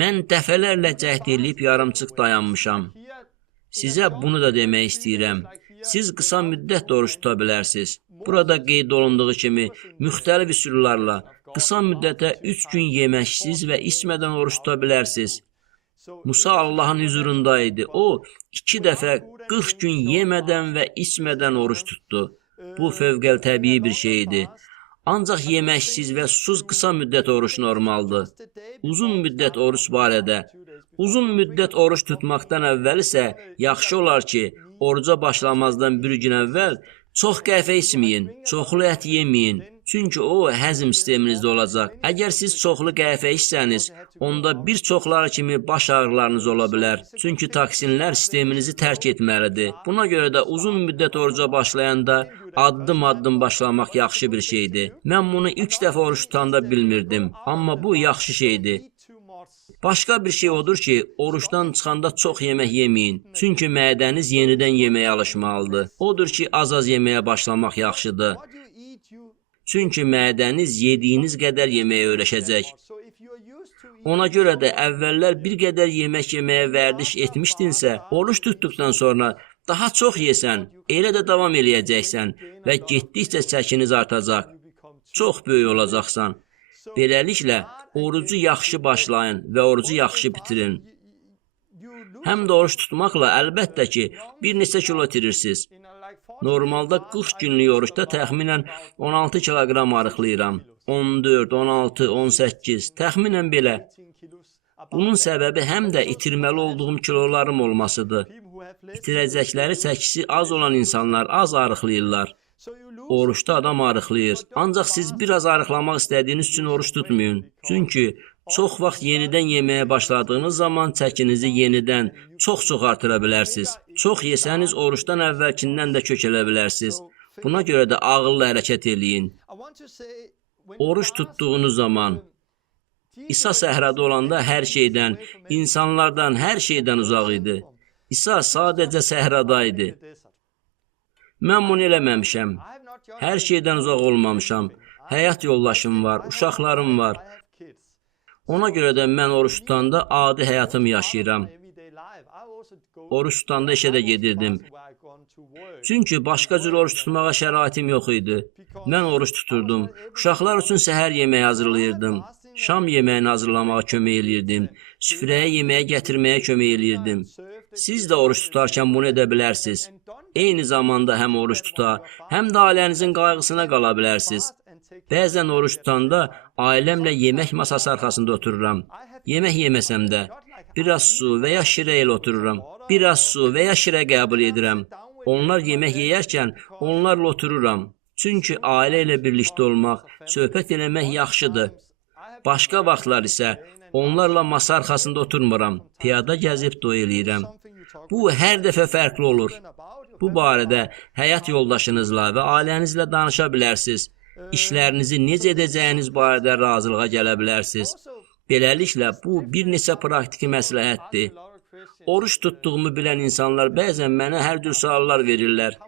Mən dəfələrlə cəhd eləyib yarımçıq dayanmışam. Sizə bunu da demək istəyirəm. Siz qısa müddət də oruç tuta bilərsiniz. Burada qeyd olunduğu kimi müxtəlif üsullarla qısa müddətə 3 gün yeməksiz və içmədən oruç tuta bilərsiniz. Musa Allahın huzurunda idi. O 2 dəfə 40 gün yemədən və içmədən oruç tutdu. Bu fövqəltəbii bir şeydir. Ancaq yeməksiz və susuz qısa müddət oruç normaldır. Uzun müddət oruç barədə. Uzun müddət oruç tutmaqdan əvvəl isə yaxşı olar ki, oruca başlamazdan bir gün əvvəl çox qəhvə içməyin, çoxlu ət yeməyin. Çünki o həzm sisteminizdə olacaq. Əgər siz çoxlu qəhvə içsəniz, onda bir çoxları kimi baş ağrılarınız ola bilər. Çünki toksinlər sisteminizi tərk etməlidir. Buna görə də uzun müddət oruca başlayanda addım-addım başlamaq yaxşı bir şeydir. Mən bunu ilk dəfə oruç tutanda bilmirdim, amma bu yaxşı şeydir. Başqa bir şey odur ki, oruçdan çıxanda çox yemək yeməyin. Çünki mədəniz yenidən yeməyə alışmalıdır. Odur ki, az-az yeməyə başlamaq yaxşıdır. Çünki mədəniz yediyiniz qədər yeməyə öyrəşəcək. Ona görə də əvvəllər bir qədər yemək yeməyə vərdiş etmişdinsə, oruç tutduqdan sonra daha çox yesən, elə də davam eləyəcəksən və getdikcə çəkiniz artacaq. Çox böyük olacaqsan. Beləliklə, orucu yaxşı başlayın və orucu yaxşı bitirin. Həm də oruç tutmaqla əlbəttə ki, bir neçə kilo itirirsiniz. Normalda 40 günlük oruçda təxminən 16 kiloqram arıqlayıram. 14, 16, 18, təxminən belə. Bunun səbəbi həm də itirməli olduğum kilolarım olmasıdır. İtirəcəkləri çəkisi az olan insanlar az arıqlayırlar. Oruçda adam arıqlayır. Ancaq siz biraz arıqlamaq istədiyiniz üçün oruç tutmayın. Çünki çox vaxt yenidən yeməyə başladığınız zaman çəkinizi yenidən çox artıra bilərsiniz. Çox yesəniz oruçdan əvvəlkindən də kökələ bilərsiniz. Buna görə də ağıllı hərəkət eləyin. Oruç tutduğunuz zaman İsa səhrada olanda hər şeydən, insanlardan, hər şeydən uzaq idi. İsa sadəcə səhrada idi. Mən bunu eləməmişəm. Hər şeydən uzaq olmamışam. Həyat yoldaşım var, uşaqlarım var. Ona görə də mən oruç tutanda adi həyatımı yaşayıram. Oruç tutanda işə də gedirdim. Çünki başqa cür oruç tutmağa şəraitim yox idi. Mən oruç tuturdum. Uşaqlar üçün səhər yeməyi hazırlayırdım. Şam yeməyini hazırlamağa kömək eləyirdim. Süfrəyə yeməyə gətirməyə kömək eləyirdim. Siz də oruç tutarkən bunu edə bilərsiniz. Eyni zamanda həm oruç tuta, həm də ailənizin qayğısına qala bilərsiniz. Bəzən oruç tutanda ailəmlə yemək masası arxasında otururam. Yemək yeməsəm də biraz su və ya şirə ilə otururam. Biraz su və ya şirə qəbul edirəm. Onlar yemək yeyərkən onlarla otururam. Çünki ailə ilə birlikdə olmaq, söhbət eləmək yaxşıdır. Başqa vaxtlar isə onlarla masa arxasında oturmuram. Piyada gəzib doy eləyirəm. Bu hər dəfə fərqli olur. Bu barədə həyat yoldaşınızla və ailənizlə danışa bilərsiniz. İşlərinizi necə edəcəyiniz barədə razılığa gələ bilərsiniz. Beləliklə, bu bir neçə praktiki məsləhətdir. Oruç tutduğumu bilən insanlar bəzən mənə hər cür suallar verirlər.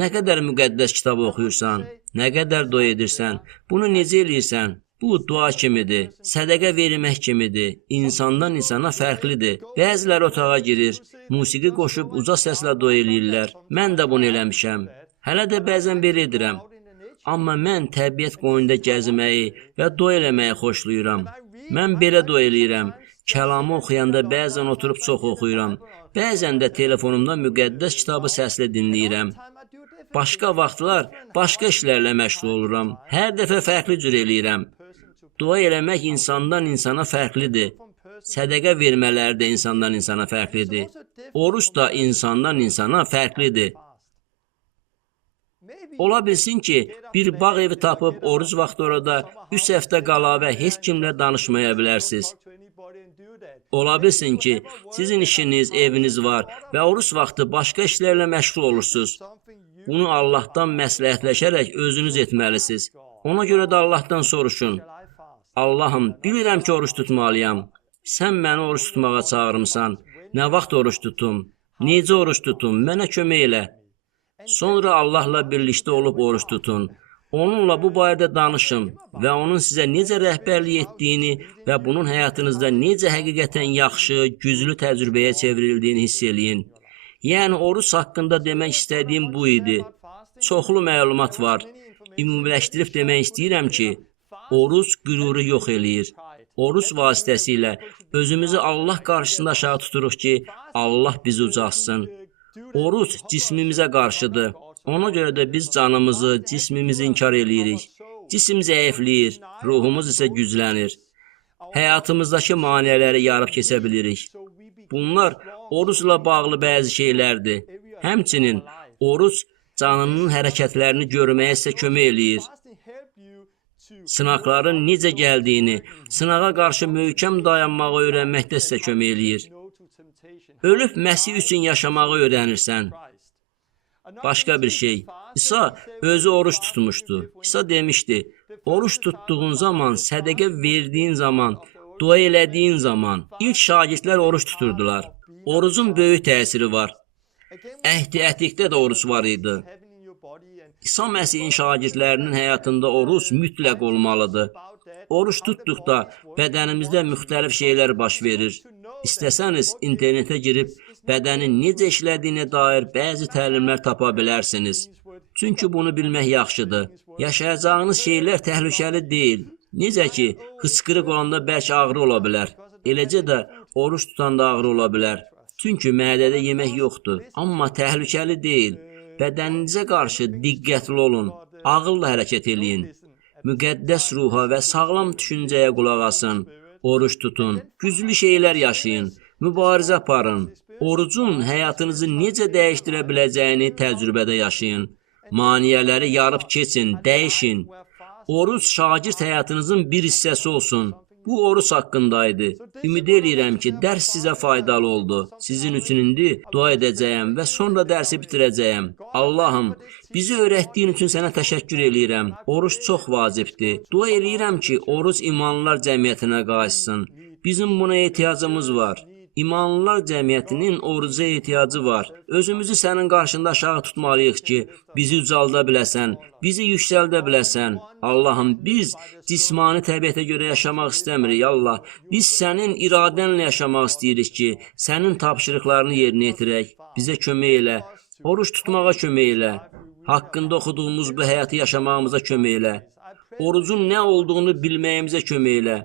Nə qədər müqəddəs kitab oxuyursan, nə qədər dua edirsən, bunu necə eləyirsən? Bu dua kimidir, sədəqə vermək kimidir, insandan insana fərqlidir. Bəziləri otağa girir, musiqi qoşub uca səslə dua eləyirlər. Mən də bunu eləmişəm. Hələ də bəzən belə edirəm. Amma mən təbiət qoynunda gəzməyi və dua eləməyi xoşlayıram. Mən belə dua eləyirəm. Kəlamı oxuyanda bəzən oturub çox oxuyuram. Bəzən də telefonumda müqəddəs kitabı səslə dinləyirəm. Başqa vaxtlar başqa işlərlə məşğul oluram. Hər dəfə fərqli cür eləyirəm. Dua eləmək insandan insana fərqlidir. Sədəqə vermələri də insandan insana fərqlidir. Oruç da insandan insana fərqlidir. Ola bilsin ki, bir bağ evi tapıb oruc vaxtı orada 3 həftə qala və heç kimlə danışmaya bilərsiniz. Ola bilsin ki, sizin işiniz, eviniz var və oruc vaxtı başqa işlərlə məşğul olursunuz. Bunu Allahdan məsləhətləşərək özünüz etməlisiniz. Ona görə də Allahdan soruşun. Allahım, bilirəm ki, oruç tutmalıyam. Sən məni oruç tutmağa çağırmısan. Nə vaxt oruç tutum? Necə oruç tutum? Mənə kömək elə. Sonra Allahla birlikdə olub oruç tutun. Onunla bu barədə danışın və onun sizə necə rəhbərlik etdiyini və bunun həyatınızda necə həqiqətən yaxşı, güclü təcrübəyə çevrildiyini hiss eləyin. Yəni oruç haqqında demək istədiyim bu idi. Çoxlu məlumat var. Ümumiləşdirib demək istəyirəm ki, oruç qüruru yox eləyir. Oruç vasitəsilə özümüzü Allah qarşısında aşağı tuturuq ki, Allah bizi ucaltsın. Oruç cismimizə qarşıdır. Ona görə də biz canımızı, cismimizi inkar eləyirik. Cisim zəifləyir, ruhumuz isə güclənir. Həyatımızdakı maneələri yarıb keçə bilirik. Bunlar orucla bağlı bəzi şeylərdir. Həmçinin oruc canının hərəkətlərini görməyə sizə kömək eləyir. Sınaqların necə gəldiyini, sınağa qarşı möhkəm dayanmağı öyrənməkdə sizə kömək eləyir. Ölüb Məsih üçün yaşamağı öyrənirsən. Başqa bir şey. İsa özü oruç tutmuşdu. İsa demişdi, oruç tutduğun zaman, sədəqə verdiyin zaman, dua elədiyin zaman, ilk şagirdlər oruç tuturdular. Orucun böyük təsiri var. Əhd-i Ətiqdə də oruc var idi. İsa Məsihin şagirdlərinin həyatında oruc mütləq olmalıdır. Oruç tutduqda bədənimizdə müxtəlif şeylər baş verir. İstəsəniz internetə girib bədənin necə işlədiyinə dair bəzi təlimlər tapa bilərsiniz. Çünki bunu bilmək yaxşıdır. Yaşayacağınız şeylər təhlükəli deyil. Necə ki, hıçqırıq olanda bəlkə ağrı ola bilər. Eləcə də oruç tutanda ağrı ola bilər. Çünki mədədə yemək yoxdur. Amma təhlükəli deyil. Bədəninizə qarşı diqqətli olun. Ağılla hərəkət eləyin. Müqəddəs ruha və sağlam düşüncəyə qulaq asın. Oruç tutun. Güclü şeylər yaşayın. Mübarizə aparın. Orucun həyatınızı necə dəyişdirə biləcəyini təcrübədə yaşayın. Maniyələri yarıb keçin, dəyişin. Oruc şagird həyatınızın bir hissəsi olsun. Bu oruç haqqındaydı. Ümid eləyirəm ki, dərs sizə faydalı oldu. Sizin üçün indi dua edəcəyəm və sonra dərsi bitirəcəyəm. Allahım, bizi öyrətdiyin üçün sənə təşəkkür eləyirəm. Oruç çox vacibdir. Dua eləyirəm ki, oruc imanlılar cəmiyyətinə qayıtsın. Bizim buna ehtiyacımız var. İmanlılar cəmiyyətinin oruca ehtiyacı var. Özümüzü sənin qarşında aşağı tutmalıyıq ki, bizi ucalda biləsən, bizi yüksəldə biləsən. Allahım, biz cismani təbiətə görə yaşamaq istəmirik, Allah. Biz sənin iradənlə yaşamaq istəyirik ki, sənin tapşırıqlarını yerinə yetirək. Bizə kömək elə, oruç tutmağa kömək elə. Haqqında oxuduğumuz bu həyatı yaşamağımıza kömək elə. Orucun nə olduğunu bilməyimizə kömək elə.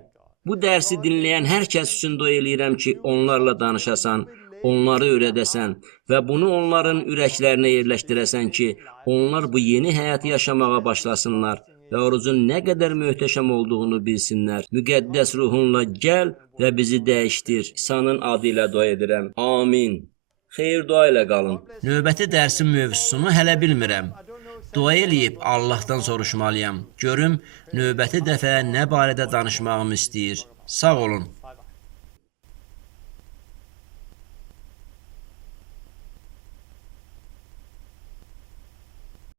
Bu dərsi dinləyən hər kəs üçün dua eləyirəm ki, onlarla danışasan, onları öyrədəsən və bunu onların ürəklərinə yerləşdirəsən ki, onlar bu yeni həyatı yaşamağa başlasınlar və orucun nə qədər möhtəşəm olduğunu bilsinlər. Müqəddəs ruhunla gəl və bizi dəyişdir. İsa'nın adı ilə dua edirəm. Amin. Xeyir dua ilə qalın. Növbəti dərsin mövzusunu hələ bilmirəm. Dua eləyib Allahdan soruşmalıyam. Görüm, növbəti dəfə nə barədə danışmağımı istəyir. Sağ olun.